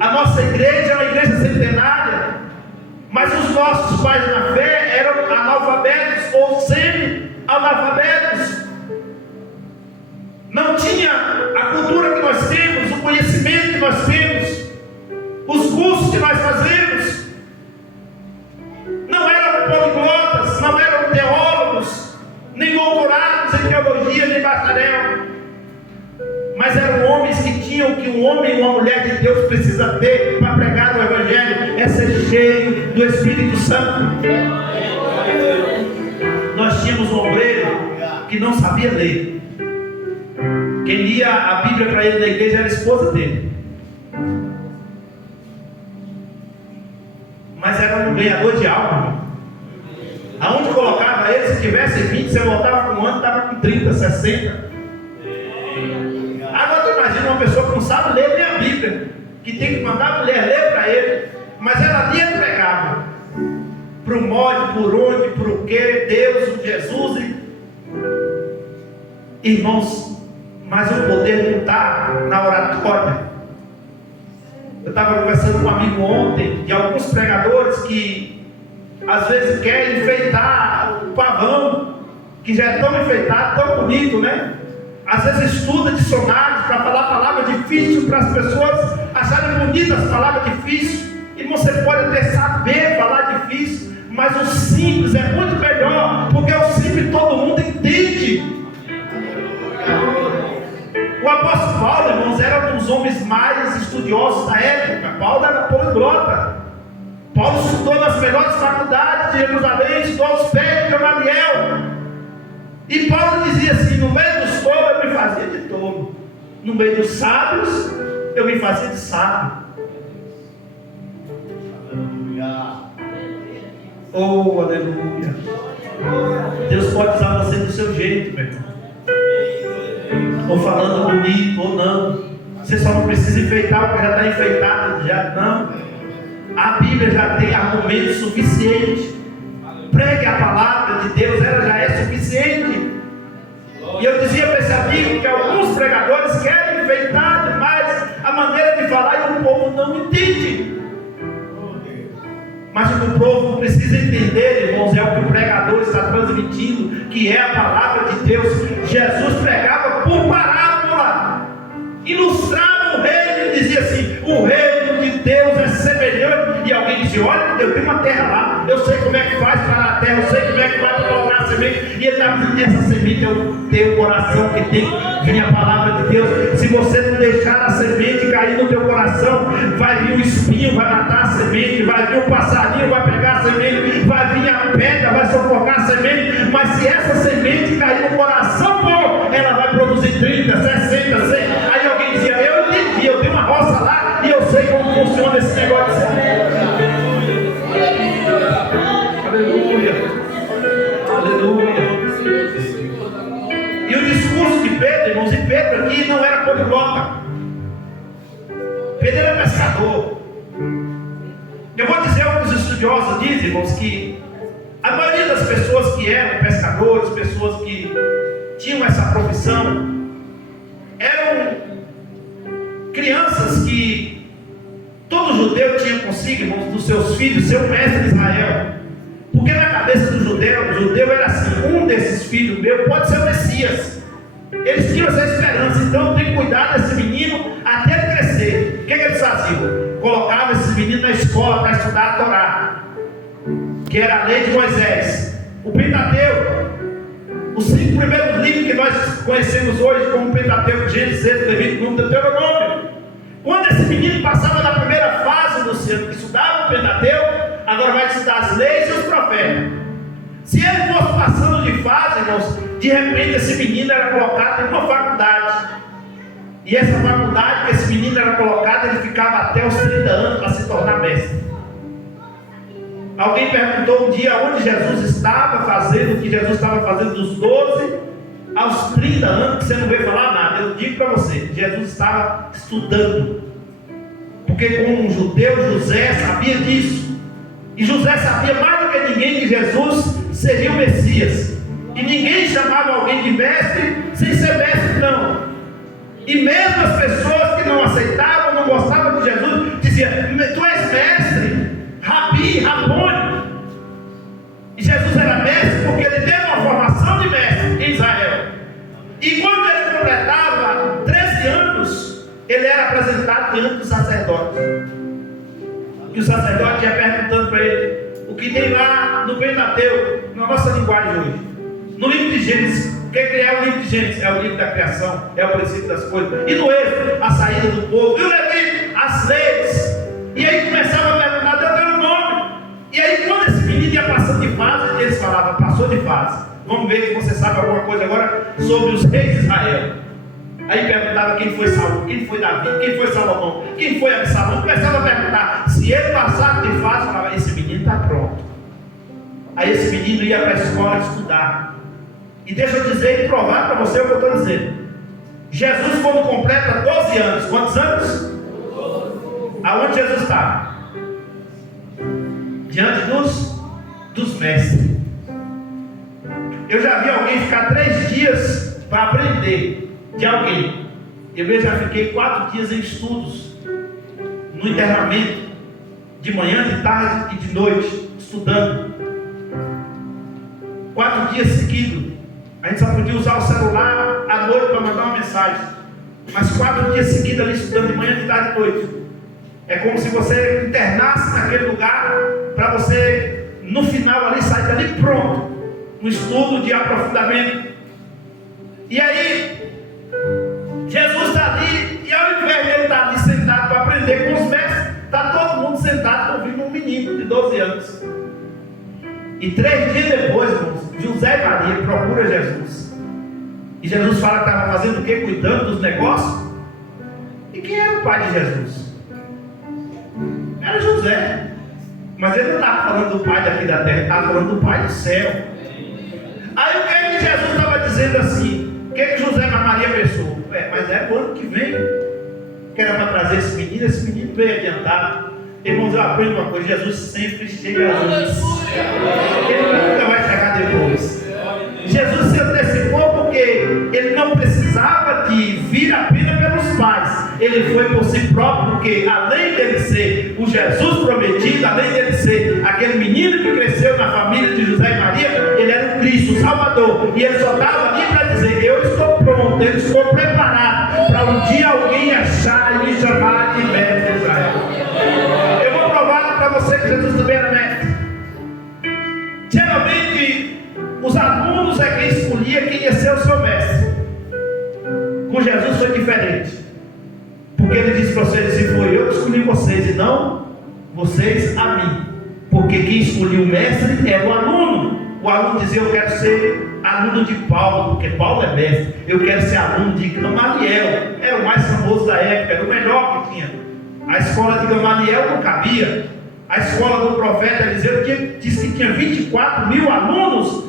A nossa igreja é uma igreja centenária, mas os nossos pais na fé eram analfabetos ou semi-analfabetos. Não tinha a cultura que nós temos, o conhecimento que nós temos, os cursos que nós fazemos. Não eram poliglotas, não eram teólogos, nem doutorados em teologia, nem bacharel. Mas eram homens que tinham o que um homem e uma mulher de Deus precisa ter para pregar o Evangelho, é ser cheio do Espírito Santo. Nós tínhamos um obreiro que não sabia ler. Quem lia a Bíblia para ele na igreja era a esposa dele. Mas era um ganhador de alma. Aonde colocava ele, se tivesse 20, você voltava com um ano, estava com 30, 60. Agora tu imagina uma pessoa que não sabe ler nem a Bíblia, que tem que mandar a mulher ler para ele, mas ela lia e pregava. Para o modo, por onde, por o que, Deus, Jesus. Irmãos, mas o poder não está na oratória. Eu estava conversando com um amigo ontem de alguns pregadores que às vezes querem enfeitar o pavão, que já é tão enfeitado, tão bonito, né? Às vezes estuda dicionários para falar palavra difícil para as pessoas acharem bonitas as palavras difíceis. E você pode até saber falar difícil, mas o simples é muito melhor, porque o simples todo mundo entende. O apóstolo Paulo, irmãos, era um dos homens mais estudiosos da época. Paulo era poliglota. Paulo estudou nas melhores faculdades de Jerusalém, estudou aos pés de Gamaliel. E Paulo dizia assim: no meio dos tolos eu me fazia de tolo, no meio dos sábios eu me fazia de sábio. Oh, aleluia. Deus pode usar você do seu jeito, meu irmão. Ou falando bonito ou não. Você só não precisa enfeitar porque já está enfeitado. Já não. A Bíblia já tem argumento suficiente. Pregue a palavra de Deus, ela já é suficiente. E eu dizia para esse amigo que alguns pregadores querem enfeitar demais a maneira de falar e o povo não entende. Mas o que o povo precisa entender, irmãos, é o que o pregador está transmitindo, que é a palavra de Deus. Jesus pregava por parábola, ilustrava o reino e dizia assim: o reino de Deus é semelhante. E alguém dizia: olha, eu tenho uma terra lá, eu sei como é que faz para a terra, eu sei como é que faz para colocar a semente. E ele está dizendo: essa semente é o teu coração que tem que vir a palavra de Deus. Se você não deixar a semente cair no teu coração, vai vir o espinho, vai matar a semente, vai vir o passarinho, vai pegar a semente, vai vir a pedra, vai sufocar a semente. Mas se essa semente cair no coração bom, ela vai produzir 30, 60, 100. Aí alguém dizia: eu entendi, eu tenho uma roça lá e eu sei como funciona esse negócio de semente. Aleluia, aleluia. E o discurso de Pedro, irmãos, e Pedro aqui não era poliglota. Pedro era pescador. Eu vou dizer o que os estudiosos dizem, irmãos, que a maioria das pessoas que eram pescadores, pessoas que tinham essa profissão, eram crianças que todo judeu tinha consigo, irmãos, dos seus filhos, seu mestre de Israel. Porque na cabeça do judeu, o judeu era assim: um desses filhos meus pode ser o Messias. Eles tinham essa esperança, então tem que cuidar desse menino até ele crescer. O que eles faziam? Colocavam esse menino na escola para estudar a Torá, que era a lei de Moisés, o Pentateuco, os 5 primeiros livros que nós conhecemos hoje como Pentateuco: Gênesis, Êxodo, Levítico, Número, Deuteronômio. Quando esse menino passava da primeira fase do centro, que estudava o Pentateuco, agora vai estudar as leis e os profetas. Se ele fosse passando de fase, irmãos, de repente esse menino era colocado em uma faculdade. E essa faculdade que esse menino era colocado, ele ficava até os 30 anos para se tornar mestre. Alguém perguntou um dia onde Jesus estava fazendo, o que Jesus estava fazendo dos 12 aos 30 anos, que você não veio falar nada. Eu digo para você, Jesus estava estudando. Porque como um judeu, José sabia disso. E José sabia mais do que ninguém que Jesus seria o Messias. E ninguém chamava alguém de mestre sem ser mestre, não. E mesmo as pessoas que não aceitavam, não gostavam de Jesus, diziam: tu és mestre, Rabi, Rabone. E Jesus era mestre porque ele teve uma formação de mestre em Israel. E quando ele completava 13 anos, ele era apresentado diante do sacerdote. E o sacerdote ia perguntando para ele: o que tem lá no Pentateuco, na nossa linguagem hoje, no livro de Gênesis? O que é o livro de Gênesis? É o livro da criação, é o princípio das coisas. E no Êxodo, a saída do povo. E o Levítico, as leis. E aí começava a perguntar: Deuteronômio. E aí quando esse menino ia passando de fase, eles falavam: passou de fase. Vamos ver se você sabe alguma coisa agora sobre os reis de Israel. Aí perguntava quem foi Saul, quem foi Davi, quem foi Salomão, quem foi Absalão. Começava a perguntar. Se ele passar de fase, falava: esse menino está pronto. Aí esse menino ia para a escola estudar. E deixa eu dizer e provar para você o que eu estou dizendo. Jesus, quando completa 12 anos, quantos anos? Aonde Jesus está? Diante dos mestres. Eu já vi alguém ficar 3 dias para aprender de alguém. Eu já fiquei 4 dias em estudos, no internamento, de manhã, de tarde e de noite, estudando. 4 dias seguidos. A gente só podia usar o celular à noite para mandar uma mensagem. Mas 4 dias seguidos ali estudando de manhã, de tarde e de noite. É como se você internasse naquele lugar para você, no final ali, sair dali pronto. No estudo de aprofundamento. E aí, Jesus está ali, e ao invés de ele estar ali sentado para aprender com os mestres, está todo mundo sentado ouvindo um menino de 12 anos. E 3 dias depois, irmãos, José e Maria procuram Jesus. E Jesus fala que estava fazendo o quê? Cuidando dos negócios. E quem era o pai de Jesus? Era José. Mas ele não estava falando do pai daqui da terra, estava falando do pai do céu. Aí o que é que Jesus estava dizendo assim? O que é que José e Maria pensou? Mas é o ano que vem que era para trazer esse menino veio adiantado. Irmãos, eu aprendo uma coisa: Jesus sempre chega antes. Ele nunca vai chegar depois. Jesus se antecipou porque ele não precisava de vir apenas pelos pais. Ele foi por si próprio, porque além dele ser o Jesus prometido, além dele ser aquele menino que cresceu na família de José e Maria, ele era o Cristo, o Salvador. E ele só estava ali para dizer: eu estou pronto, eu estou preparado para um dia alguém achar e me chamar de mestre de Israel. Eu vou provar para você que Jesus também era mestre. Geralmente os alunos é quem escolhia quem ia ser o seu mestre. Com Jesus foi diferente. Porque ele disse para vocês: se foi eu que escolhi vocês e não vocês a mim. Porque quem escolheu o mestre era o aluno. O aluno dizia: eu quero ser aluno de Paulo, porque Paulo é mestre. Eu quero ser aluno de Gamaliel. Era o mais famoso da época, era o melhor que tinha. A escola de Gamaliel não cabia. A escola do profeta Eliseu disse que tinha 24.000 alunos.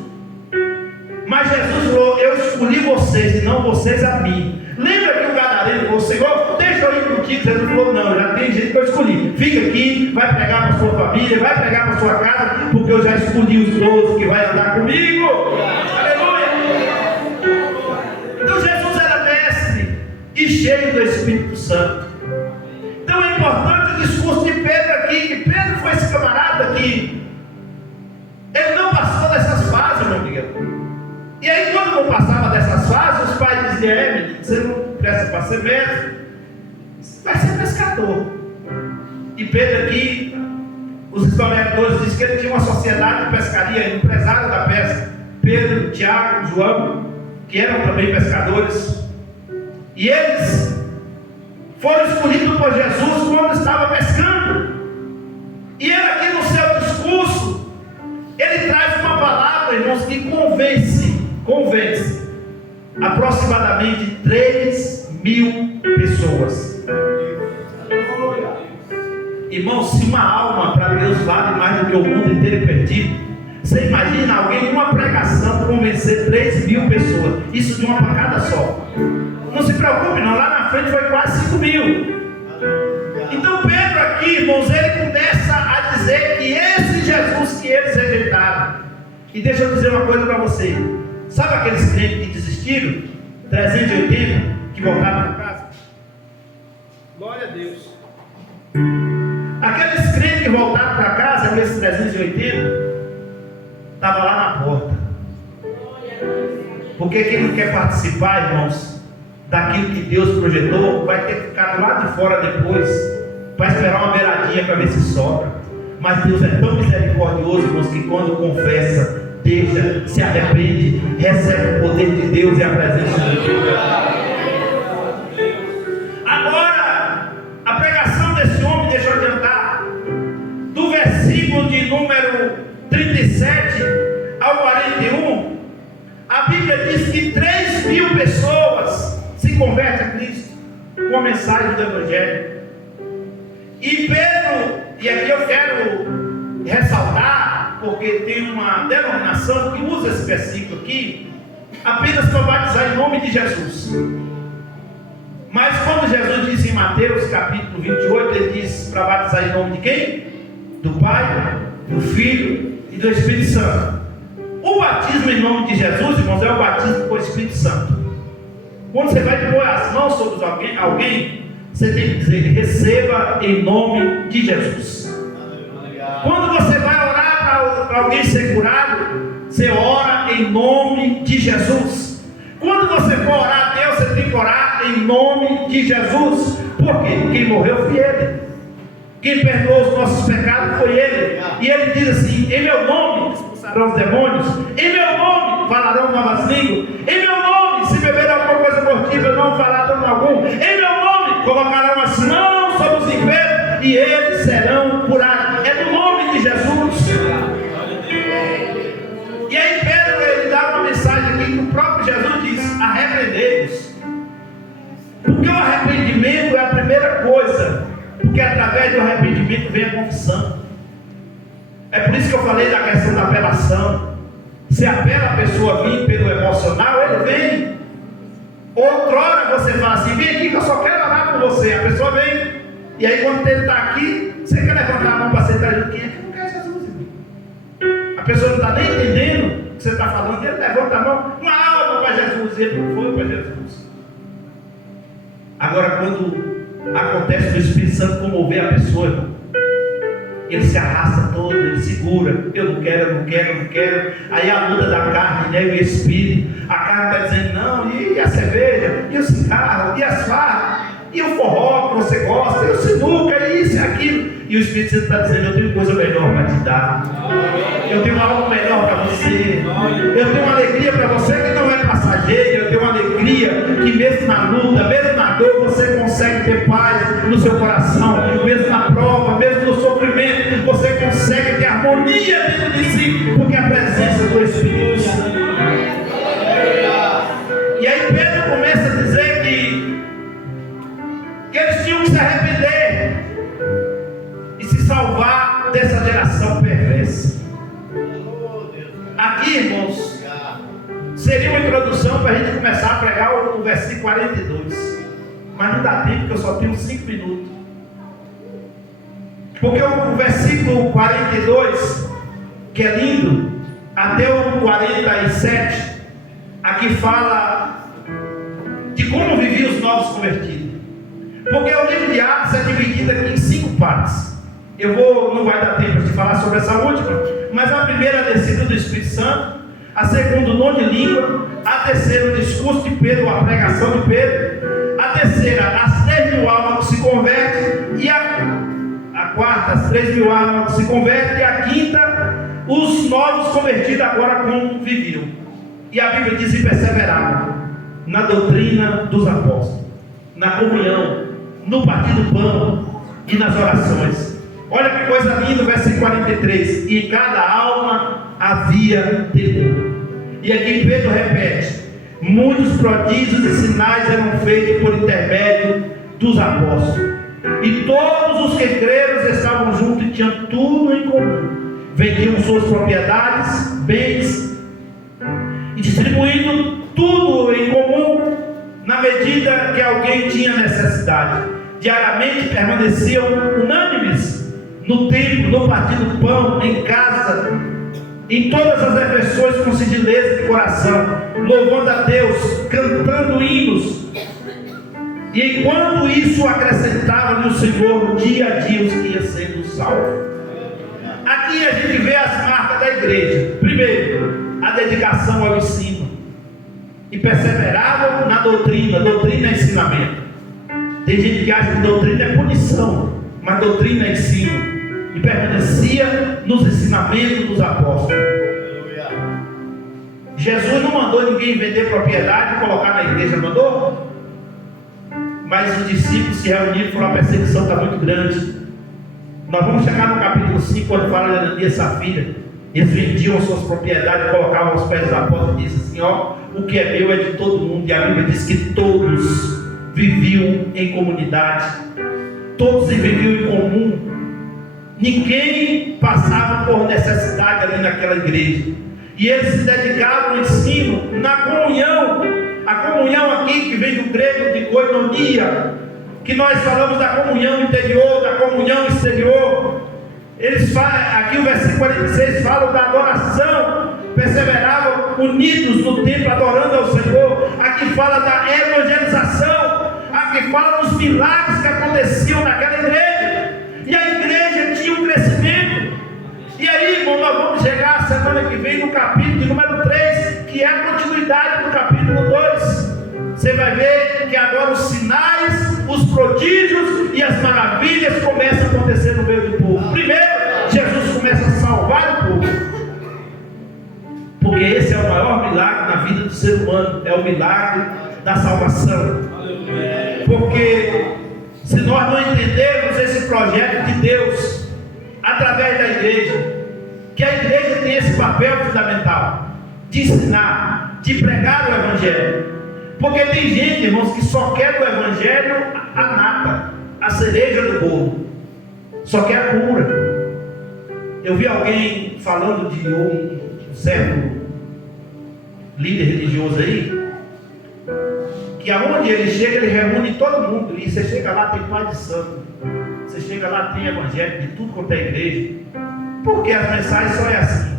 Mas Jesus falou: eu escolhi vocês e não vocês a mim. Lembra que o gadareno falou: Senhor, deixa eu ir contigo. Jesus falou: não, já tem gente que eu escolhi. Fica aqui, vai pregar para sua família, vai pregar para sua casa, porque eu já escolhi os 12 que vai andar comigo. Aleluia! Então Jesus era mestre e cheio do Espírito Santo. Então é importante o discurso de Pedro aqui, que Pedro foi esse camarada que ele não passou dessas fases, meu amigo. E aí quando não passava dessas fases, os pais diziam: menino, você não presta para ser mestre, você vai ser pescador. E Pedro aqui, os historiadores dizem que ele tinha uma sociedade de pescaria, empresário da pesca. Pedro, Tiago, João, que eram também pescadores. E eles foram escolhidos por Jesus quando estava pescando. E ele aqui no seu discurso, ele traz uma palavra, irmãos, que convence aproximadamente 3.000 pessoas. E Irmão, se uma alma para Deus vale mais do que o mundo inteiro perdido, você imagina alguém em uma pregação convencer 3.000 pessoas, isso de uma pancada só. Não se preocupe não, lá na frente foi quase 5.000. Então Pedro aqui, irmãos, ele começa a dizer que esse Jesus que eles rejeitaram. E deixa eu dizer uma coisa para você. Sabe aqueles crentes que desistiram? 380 que voltaram para casa? Glória a Deus. Aqueles crentes que voltaram para casa, aqueles 380, estavam lá na porta. Porque quem não quer participar, irmãos, daquilo que Deus projetou, vai ter que ficar lá de fora depois, para esperar uma beiradinha para ver se sobra. Mas Deus é tão misericordioso, irmãos, que quando confessa, deixa, se arrepende, recebe o poder de Deus e a presença de Deus. Agora, a pregação desse homem, deixa eu adiantar, do versículo de número 37 ao 41, a Bíblia diz que 3.000 pessoas se convertem a Cristo com a mensagem do Evangelho. E Pedro, e aqui eu quero ressaltar, porque tem uma denominação que usa esse versículo aqui, apenas para batizar em nome de Jesus. Mas quando Jesus diz em Mateus capítulo 28, ele diz para batizar em nome de quem? Do Pai, do Filho e do Espírito Santo. O batismo em nome de Jesus, irmãos, é o batismo com o Espírito Santo. Quando você vai pôr as mãos sobre alguém, você tem que dizer: receba em nome de Jesus. Quando você vai orar para alguém ser curado, você ora em nome de Jesus. Quando você for orar a Deus, você tem que orar em nome de Jesus. Por quê? Quem morreu foi Ele. Quem perdoou os nossos pecados foi Ele. E Ele diz assim: em meu nome expulsarão os demônios, em meu nome falarão novas línguas, em meu nome, se beber alguma coisa mortífera, não falar dano algum, em meu nome colocarão as mãos sobre os enfermos e eles serão curados. É no nome de Jesus. E aí Pedro, ele dá uma mensagem aqui que o próprio Jesus diz: arrependei-vos. Porque o arrependimento é a primeira coisa, porque através do arrependimento vem a confissão. É por isso que eu falei da questão da apelação. Se apela a pessoa vir pelo emocional, ele vem. Outrora você fala assim: vem aqui que eu só quero orar por você. A pessoa vem. E aí quando ele está aqui, você quer levantar a mão para aceitar junto? Quem é que não quer Jesus, irmão? A pessoa não está nem entendendo o que você está falando. Ele levanta a mão, uma alma para Jesus. E ele não foi para Jesus. Agora, quando acontece o Espírito Santo comover a pessoa, irmão, ele se arrasta todo, ele segura: eu não quero, eu não quero, eu não quero. Aí a luta da carne, né, e o Espírito. A carne está dizendo: não, e a cerveja, e o cigarro, e as farras, e o forró que você gosta, e o sinuca, e isso e aquilo. E o Espírito Santo está dizendo: eu tenho coisa melhor para te dar, eu tenho algo melhor para você, eu tenho uma alegria para você que não é passageira, eu tenho uma alegria que mesmo na luta, mesmo na dor, você consegue ter paz no seu coração, mesmo na prova, mesmo no sofrimento, você consegue ter harmonia dentro de si, porque a presença do Espírito Santo. E aí Pedro começa a dizer que eles tinham que se arrepender e se salvar dessa geração perversa. Aqui, irmãos, seria uma introdução para a gente começar a pregar o versículo 42, mas não dá tempo, porque eu só tenho 5 minutos. Porque o versículo 42, que é lindo, até o 47, aqui fala de como viviam os novos convertidos. Porque o livro de Atos é dividido aqui em 5 partes. Não vai dar tempo de falar sobre essa última, mas a primeira, a descida do Espírito Santo; a segunda, o dom de língua; a terceira, o discurso de Pedro, a pregação de Pedro; a terceira, as 3.000 almas que se convertem; e a quarta, as 3.000 almas que se convertem; e a quinta, os novos convertidos agora como viviam. E a Bíblia diz: e perseveraram na doutrina dos apóstolos, na comunhão, no partir do pão e nas orações. Olha que coisa linda, versículo 43: e em cada alma havia temor. E aqui Pedro repete: muitos prodígios e sinais eram feitos por intermédio dos apóstolos. E todos os que creram estavam juntos e tinham tudo em comum. Vendiam suas propriedades, bens, e distribuindo tudo em comum, na medida que alguém tinha necessidade. Diariamente permaneciam unânimes no templo, no partir do pão, em casa, em todas as refeições com singeleza de coração, louvando a Deus, cantando hinos. E enquanto isso acrescentava no Senhor dia a dia os que iam sendo salvos. Aqui a gente vê as marcas da igreja. Primeiro, a dedicação ao ensino. E perseveravam na doutrina. Doutrina é ensinamento. Tem gente que acha que doutrina é punição, mas doutrina é ensino. E permanecia nos ensinamentos dos apóstolos. Jesus não mandou ninguém vender propriedade e colocar na igreja, mandou? Mas os discípulos se reuniram e falaram: a perseguição está muito grande. Nós vamos chegar no capítulo 5, quando fala de Ananias e Safira. Eles vendiam suas propriedades, colocavam aos pés dos apóstolos e dizem assim: ó, o que é meu é de todo mundo. E a Bíblia diz que todos viviam em comunidade, todos viviam em comum. Ninguém passava por necessidade ali naquela igreja. E eles se dedicavam ao ensino, na comunhão. A comunhão aqui, que vem do grego de koinonia, que nós falamos da comunhão interior, da comunhão exterior. Eles falam, aqui o versículo 46 fala da adoração, perseveravam unidos no templo, adorando ao Senhor. Aqui fala da evangelização, aqui fala dos milagres que aconteciam naquela igreja. E a igreja tinha um crescimento. E aí, irmão, nós vamos chegar a semana que vem no capítulo de número 3, que é a continuidade do capítulo 2. Você vai ver que agora os sinais, os prodígios e as maravilhas começam a acontecer no meio do povo. Primeiro, Jesus começa a salvar o povo, porque esse é o maior milagre na vida do ser humano, é o milagre da salvação. Porque se nós não entendermos esse projeto de Deus através da igreja, que a igreja tem esse papel fundamental de ensinar, de pregar o evangelho. Porque tem gente, irmãos, que só quer do evangelho a nata, a cereja do bolo, só quer a cura. Eu vi alguém falando de um certo líder religioso aí, que aonde ele chega, ele reúne todo mundo. E você chega lá, tem pai de santo, você chega lá, tem evangelho de tudo quanto é igreja. Porque as mensagens só é assim: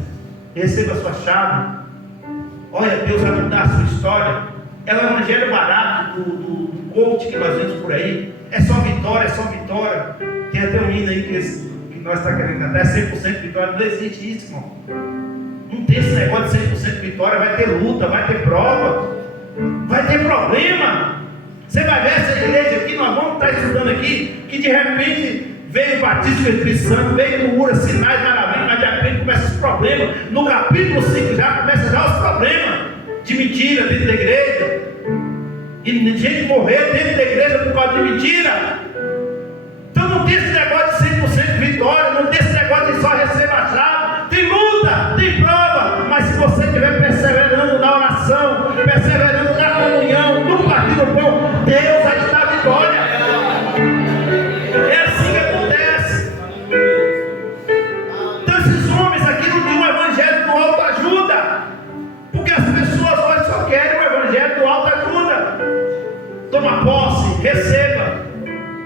receba a sua chave, olha, Deus vai mudar a sua história. É o evangelho barato do coach que nós vemos por aí. É só vitória, é só vitória. Tem até um hino aí que nós estamos querendo cantar, 100% vitória. Não existe isso, irmão. Não tem esse negócio de 100% vitória. Vai ter luta, vai ter prova, vai ter problema. Você vai ver essa igreja aqui, nós vamos estar estudando aqui, que de repente veio o batismo do Espírito Santo, veio cura, sinais, maravilhas, mas de repente começa os problemas. No capítulo 5 já começa já os problemas de mentira dentro da igreja, e gente morrer dentro da igreja por causa de mentira. Então não tem esse negócio de 100% vitória, não tem esse negócio de só receber a chave. Tem luta, tem prova, mas se você estiver perseverando na oração, perseverando na comunhão, no partir do pão, Deus vai te dar vitória. É assim que acontece. Então esses homens aqui não tinham um evangelho do autoajuda, porque as pessoas hoje só querem o evangelho do autoajuda. Toma posse, receba.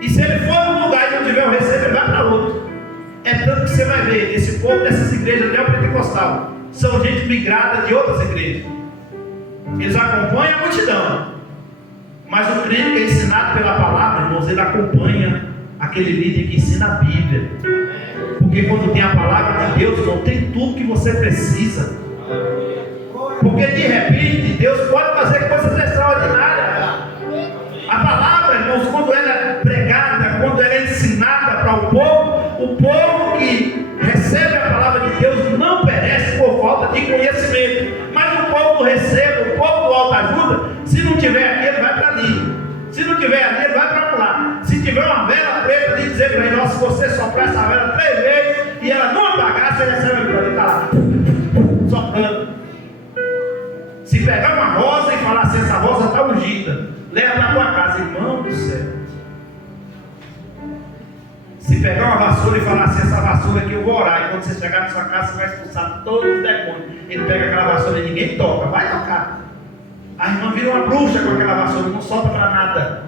E se ele for num lugar e não tiver o receba, ele vai para outro. É tanto que você vai ver, esse povo dessas igrejas neopentecostal são gente migrada de outras igrejas. Eles acompanham a multidão, mas o crente que é ensinado pela palavra, irmãos, ele acompanha aquele líder que ensina a Bíblia. Porque quando tem a palavra de Deus, não tem tudo que você precisa. Porque de repente Deus pode fazer coisas extraordinárias. A palavra, irmãos, quando ela é pregada, quando ela é ensinada para o povo que recebe a palavra de Deus não perece por falta de conhecimento. Mas o povo do recebo, o povo do autoajuda, se não tiver aqui, ele vai para ali. Se não tiver ali, ele vai para lá. Se tiver uma vela preta ali, dizer para ele: se você soprar essa vela 3 vezes e ela não apagar, você recebe a vitória. Ele está lá soprando. Se pegar uma rosa e falar assim: essa rosa está ungida, leva para tua casa. Irmão do céu, pegar uma vassoura e falar assim, essa vassoura aqui eu vou orar, e quando você chegar na sua casa você vai expulsar todos os demônios. Ele pega aquela vassoura e ninguém toca, vai tocar. A irmã vira uma bruxa com aquela vassoura, não solta para nada.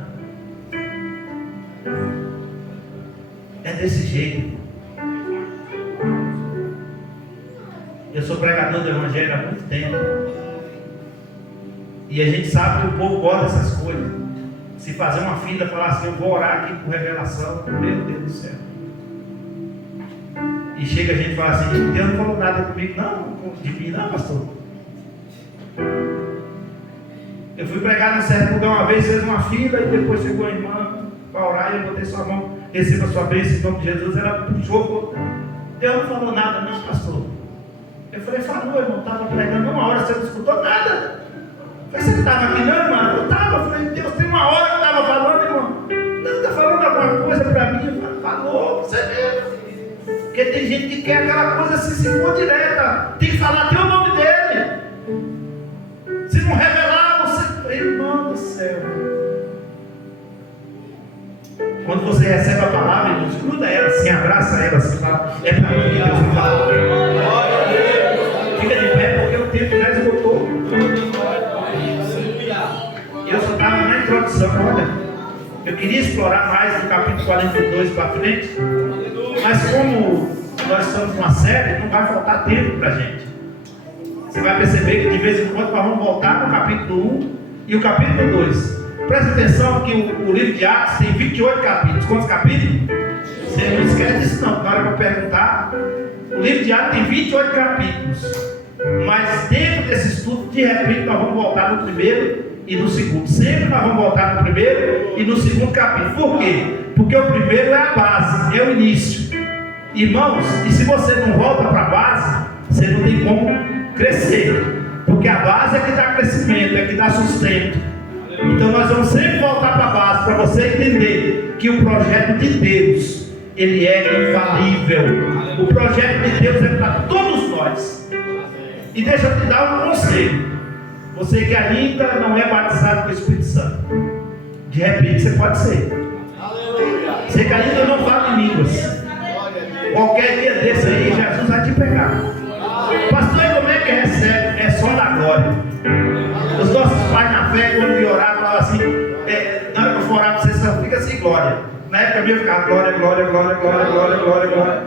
É desse jeito. Eu sou pregador do evangelho há muito tempo. E a gente sabe que o povo gosta dessas coisas. Se fazer uma fila e falar assim, eu vou orar aqui por revelação, meu Deus do céu. E chega a gente e fala assim, Deus não falou nada comigo, não, de mim não, pastor. Eu fui pregar no certo lugar uma vez, fez uma fila e depois chegou a irmã para orar e eu botei sua mão, receba sua bênção em nome de Jesus. Ela puxou, Deus não falou nada, não, pastor. Eu falei, falou, irmão, estava pregando uma hora, você não escutou nada. Eu falei, você estava aqui não, irmão? Eu estava. Eu falei, Deus, tem uma hora que estava falando, irmão. Não, está falando alguma coisa para mim? Eu falei, falou, você mesmo. Porque tem gente que quer aquela coisa assim, se for direta. Tem que falar até o nome dele. Se não revelar, você... Irmão do céu. Quando você recebe a palavra, irmão, escuta ela assim, abraça ela assim, fala, é para mim que Deus me fala. Fica de pé porque o tempo já esgotou. Eu só estava na introdução, olha. Eu queria explorar mais do capítulo 42 para frente, mas como nós estamos numa série, não vai faltar tempo para a gente. Você vai perceber que de vez em quando nós vamos voltar para o capítulo 1 e o capítulo 2. Presta atenção que o livro de Atos tem 28 capítulos. Quantos capítulos? Você não esquece disso não, na hora que eu perguntar. O livro de Atos tem 28 capítulos. Mas dentro desse estudo, de repente, nós vamos voltar no primeiro e no segundo. Sempre nós vamos voltar no primeiro e no segundo capítulo. Por quê? Porque o primeiro é a base, é o início. Irmãos, e se você não volta para a base, você não tem como crescer. Porque a base é que dá crescimento, é que dá sustento. Então nós vamos sempre voltar para a base, para você entender que o projeto de Deus, ele é infalível. O projeto de Deus é para todos nós. E deixa eu te dar um conselho. Você que ainda não é batizado com o Espírito Santo, de repente você pode ser. Você que ainda não fala em línguas, qualquer dia desse aí, Jesus vai te pegar. Pastor, e como é que recebe? É só da glória. Os nossos pais na fé, quando me oravam, falavam assim, na hora que eu for orar, você só fica assim, glória. Na época minha ficava glória, glória, glória, glória, glória, glória, glória.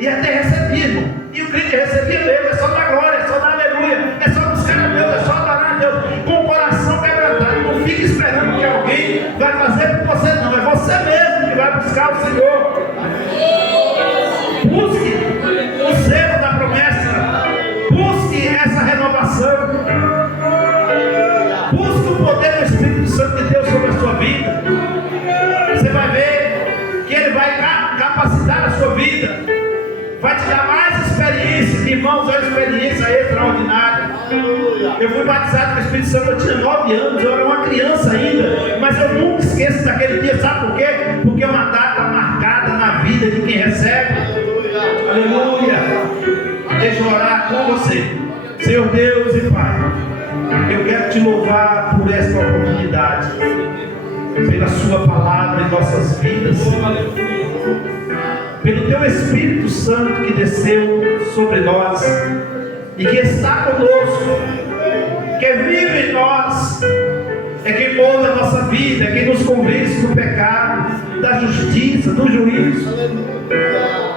E até recebia, irmão. E o crente recebia mesmo, é só da glória, é só da aleluia, é só buscar a Deus, é só adorar a Deus, com o coração quebrantado. Não fique esperando que alguém vai fazer por você, não. É você mesmo que vai buscar o Senhor. Busque o selo da promessa. Busque essa renovação. Busque o poder do Espírito Santo de Deus sobre a sua vida. Você vai ver que Ele vai capacitar a sua vida. Vai te dar mais experiência. Irmãos, é uma experiência extraordinária. Eu fui batizado com o Espírito Santo, eu tinha 9 anos, eu era uma criança ainda. Mas eu nunca esqueço daquele dia, sabe por quê? Porque é uma data marcada na vida de quem recebe. Aleluia. Deixa eu orar com você. Senhor Deus e Pai, eu quero te louvar por esta oportunidade, pela sua palavra em nossas vidas, pelo teu Espírito Santo que desceu sobre nós e que está conosco, que vive em nós, é quem molda a nossa vida, é quem nos convence do pecado, da justiça, do juízo,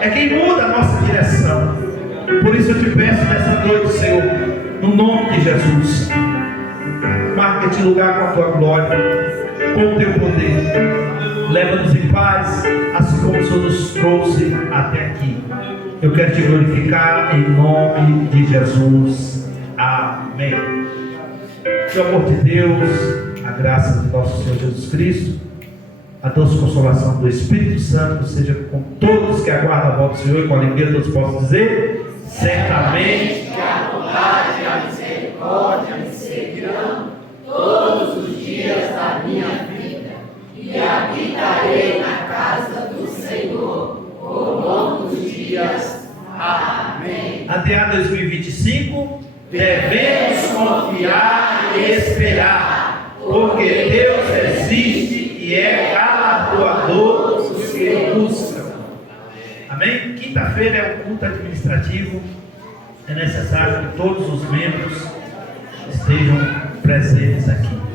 é quem muda a nossa direção. Por isso eu te peço nessa noite, Senhor, no nome de Jesus, marca este lugar com a tua glória, com o teu poder. Leva-nos em paz, assim como o Senhor nos trouxe até aqui. Eu quero te glorificar em nome de Jesus. Amém. Que o amor de Deus, a graça de nosso Senhor Jesus Cristo, a doce consolação do Espírito Santo seja com todos que aguardam a volta do Senhor, e com alegria todos possam dizer: certamente que a bondade e a misericórdia me seguirão todos os dias da minha vida, e habitarei na casa do Senhor por longos dias. Amém. Até 2025 devemos confiar e esperar, porque Deus existe e é galardoador que buscam. Amém? Quinta-feira é o culto administrativo. É necessário que todos os membros estejam presentes aqui.